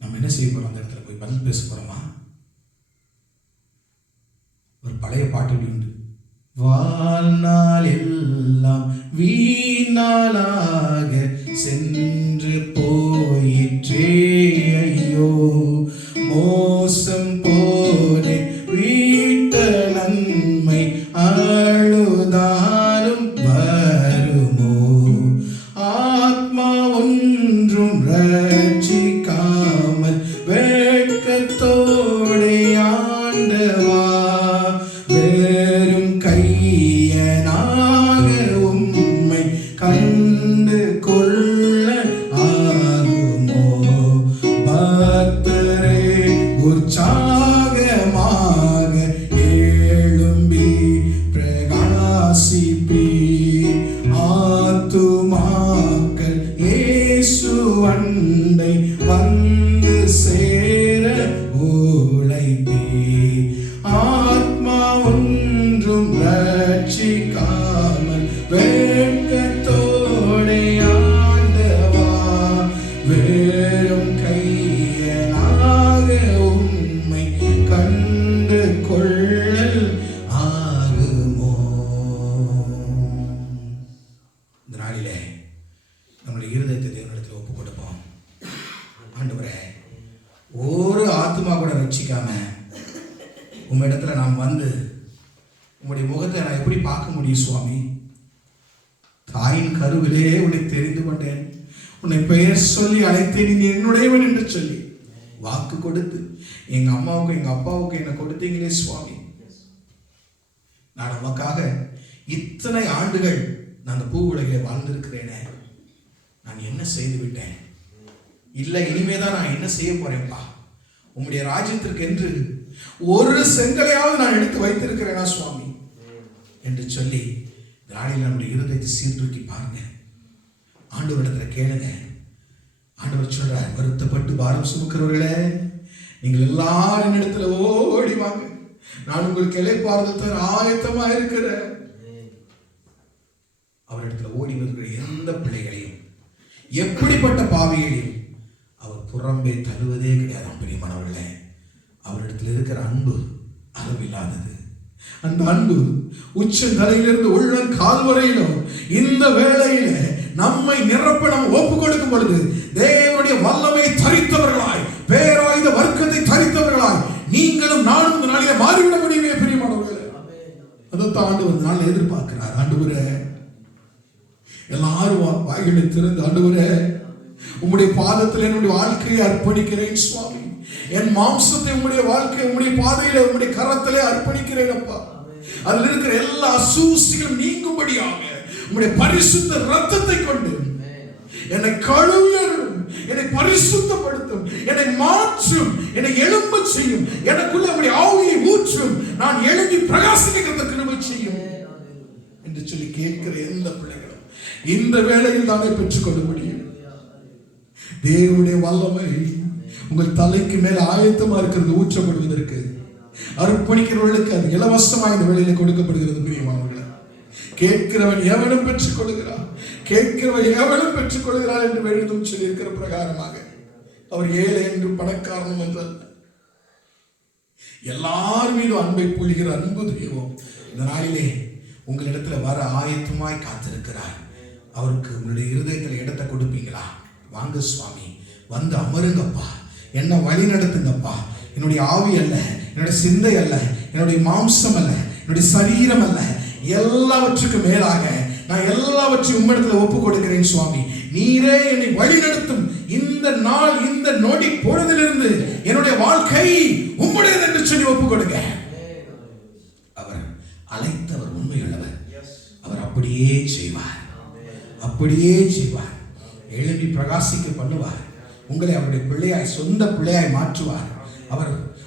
நம்ம என்ன செய்ய போறோம்? அந்த இடத்துல போய் பதில் பேச போறோமா? ஒரு பழைய பாட்டு உண்டு, வாழ்நாள் எல்லாம் வீணாளாக சென்று போயிற்றே, ஐயோ மோசம் போனே, வீட்ட நன்மை அழுதாலும் வருமோ, ஆத்மா ஒன்றும் ரட்சிக்காமல் வெட்கத்தோடே ஆண்டவா, வெறும் கையனாக உம்மை கண்டு கொள்ள ஆகுமோ, பக்தரே உற்சாகமாக எழும்பி பிரகாசிப்பி, ஆத்துமாக்கள் இயேசு அண்டை வந்து சேர உழைப்பி, ஆத்மா ஒன்றும் ரட்சிக்காமல் வெட்கத்தோடே ஆண்டவா, வெறும் கையனாக உம்மை கண்டு கொள்ளல் ஆகுமோ. இந்த நாளிலே நம்முடைய இருதயத்தை தேவனிடத்தில் ஒப்பு கொடுப்போம். ஆண்டவரே, ஒரு ஆத்மா கூட ரட்சிக்காம உம்மிடத்துல நான் வந்து உம்முடைய முகத்தை நான் எப்படி பார்க்க முடியும் சுவாமி? தாயின் கருவிலே உன்னை தெரிந்து கொண்டேன், உன்னை பெயர் சொல்லி அழைத்தேன், நீ என்னுடையவன் என்று சொல்லி வாக்கு கொடுத்து எங்க அம்மாவுக்கும் எங்க அப்பாவுக்கும் என்ன கொடுத்தீங்களே சுவாமி. நான் உமக்காக இத்தனை ஆண்டுகள் நான் அந்த பூ உலகிலே வாழ்ந்திருக்கிறேனே, நான் என்ன செய்து விட்டேன்? இல்லை, இனிமேதான் நான் என்ன செய்ய போறேன்ப்பா? உம்முடைய ராஜ்யத்திற்கு என்று ஒரு செங்கலையாவது நான் எடுத்து வைத்திருக்கிறேனா சுவாமி என்று சொல்லி இந்த நாளில் நம்முடைய இருதயத்தை சீர்தூக்கி பாருங்க. ஆண்டவரிடத்துல கேளுங்க. ஆண்டவர் சொல்றார், வருத்தப்பட்டு பாரம் சுமக்கிறவர்களே, நீங்கள் எல்லாரும் இடத்துல ஓடி வாங்க, நான் உங்களுக்கு இளைப்பாறுதல் தர ஆயத்தமா இருக்கிறேன். அவரிடத்துல ஓடி வருகிற எந்த பிள்ளைகளையும், எப்படிப்பட்ட பாவிகளையும் அவர் புறம்பே தருவதே கிடையாது. பிரியமானவர்களே, அவரிடத்தில் இருக்கிற அன்பு அளவில்லாதது. அந்த அன்பு உச்சந்தலையிலிருந்து உள்ளம் கால் வரையிலும் இந்த வேளையில நம்மை நிரப்ப நாம் ஒப்பு கொடுக்கும் பொழுது தேவனுடைய வல்லமை தரித்தவர்களாய், பேராயுத வர்க்கத்தை தரித்தவர்களாய் நீங்களும் நானும் இந்த நாளிலே மாறிவிட முடியுமே பிரியமானவர்களே. அதைத்தான் ஆண்டவர் நாள் எதிர்பார்க்கிறார். ஆண்டவரே, எல்லாரும் வாய்களை திறந்து, ஆண்டவரே உம்முடைய பாதத்தில் என்னுடைய வாழ்க்கையை அர்ப்பணிக்கிறேன் சுவாமி, என் மாம்சத்தை உம்முடைய வாழ்க்கை உம்முடைய பாதையில உம்முடைய கரத்திலே அர்ப்பணிக்கிறேன் அப்பா. அதில் இருக்கிற எல்லா அசூசிகளும் நீங்கும்படியாக உம்முடைய பரிசுத்த ரத்தத்தை கொண்டு என்னை கழுவும், என்னை பரிசுத்தப்படுத்தும், என்னை மாற்றும், என்னை எழும்ப செய்யும், எனக்குள்ள உம்முடைய ஆவியை ஊற்றும், நான் எழும்பி பிரகாசிக்க கிருபை செய்யும் என்று சொல்லி கேட்கிற எந்த பிள்ளைகளும் இந்த வேளையில் தானே பெற்றுக்கொள்ள முடியும். தேவனுடைய வல்லமை உங்கள் தலைக்கு மேல ஆயத்தமா இருக்கிறது, ஊற்றப்படுவதற்கு, அர்ப்பணிக்கிறவர்களுக்கு அது இலவசமாக இந்த வேளையில கொடுக்கப்படுகிறது. பிரியமானவர்களே, கேட்கிறவன் எவனும் பெற்றுக் கொள்கிறான், கேட்கிறவன் எவனும் பெற்றுக் கொள்கிறான் என்று வேண்டுதும் சொல்லியிருக்கிற பிரகாரமாக அவர் ஏழை என்று பணக்காரனும் என்றால் எல்லார் மீதும் அன்பை பொழிகிற அன்பு தெய்வம் இந்த நாளிலே உங்களிடத்துல வர ஆயத்தமாய் காத்திருக்கிறார். அவருக்கு உங்களுடைய இருதயத்தில் இடத்தை கொடுப்பீங்களா? வாங்க சுவாமி, வந்து அமருங்கப்பா, என்ன வழி நடத்துங்கப்பா. என்னுடைய ஆவி அல்ல, என்னுடைய சிந்தை அல்ல, என்னுடைய மாம்சம் அல்ல, என்னுடைய சரீரம் அல்ல, எல்லாவற்றுக்கும் மேலாக நான் எல்லாவற்றையும் உம்மிடத்தில் ஒப்பு கொடுக்கிறேன் சுவாமி. நீரே என்னை வழி நடத்தும். இந்த நாள், இந்த நொடி பொழுதிலிருந்து என்னுடைய வாழ்க்கை உம்முடையது என்று சொல்லி ஒப்பு கொடுங்க. அவர் அழைத்தவர் உண்மையுள்ளவர். அவர் அப்படியே செய்வார், அப்படியே செய்வார். எழும்பி பிரகாசிக்க பண்ணுவார். உங்களை அவருடைய பிள்ளையாய், சொந்த பிள்ளையாய் மாற்றுவார்.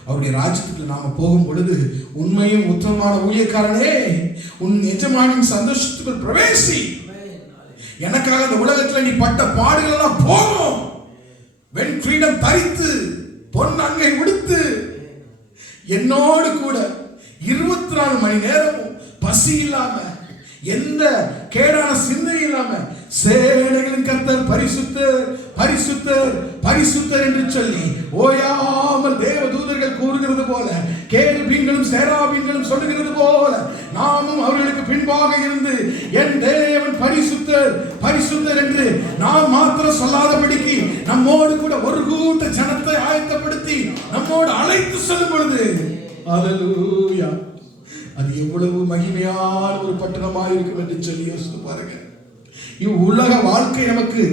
அவருடைய ராஜ்யத்துக்கு நாம போகும் பொழுது உண்மையும் உத்தமமான ஊழியக்காரனே, உன் எஜமானின் சந்தோஷத்துக்குள் பிரவேசி. எனக்காக இந்த உலகத்தில் நீ பட்ட பாடுகள் எல்லாம் போகும். வெண் கிரீடம் தரித்து பொன் அங்கை உடுத்து என்னோடு கூட 24 மணி நேரமும் பசி இல்லாம, எந்த கேடான சிந்தனை இல்லாம சேனைகளின் கர்த்தர் பரிசுத்தர் பரிசுத்தர் பரிசுத்தர் என்று சொல்லி ஓயாமல் தேவ தூதர்கள் கூறுகிறது போல, கேருபீன்களும் சேராபீன்களும் சொல்லுகிறது போல, நாமும் அவர்களுக்கு பின்பாக இருந்து என் தேவன் பரிசுத்தர் பரிசுத்தர் என்று நாம் மாத்திரம் சொல்லாதபடிக்கு நம்மோடு கூட ஒரு கூட்ட ஜனத்தை ஆயத்தப்படுத்தி நம்மோடு அழைத்து செல்லும் பொழுது அல்லேலூயா, அது எவ்வளவு மகிமையான ஒரு பட்டணமாக இருக்கும் என்று சொல்லி யோசித்து பாருங்க. இவ்வுலக வாழ்க்கை நமக்கு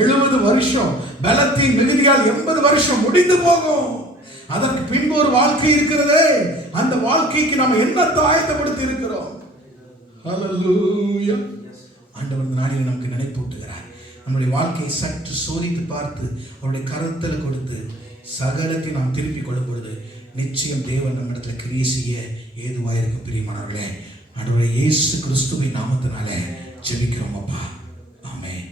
70 வருஷம், பலத்தின் மிகுதியால் 80 வருஷம் முடிந்து போகும். அதற்கு பின்பு ஒரு வாழ்க்கை இருக்கிறதே, அந்த வாழ்க்கைக்கு நாம் என்ன ஆயத்தப்படுத்தி இருக்கிறோம்? ஹல்லேலூயா. ஆண்டவர் இந்த நாளில் நமக்கு நினைப்பூட்டுகிறார். நம்முடைய வாழ்க்கையை சற்று சோதித்து பார்த்து அவருடைய கருத்தில் கொடுத்து சகலத்தை நாம் திருப்பிக் கொள்ளும் பொழுது நிச்சயம் தேவன் நம்மிடத்துல கிரியை செய்ய ஏதுவாயிருக்கும். பிரியமானவர்களே, ஆண்டவரே இயேசு கிறிஸ்துவின் நாமத்தினாலே ஜெபிக்கிறோம் அப்பா. ஆமென்.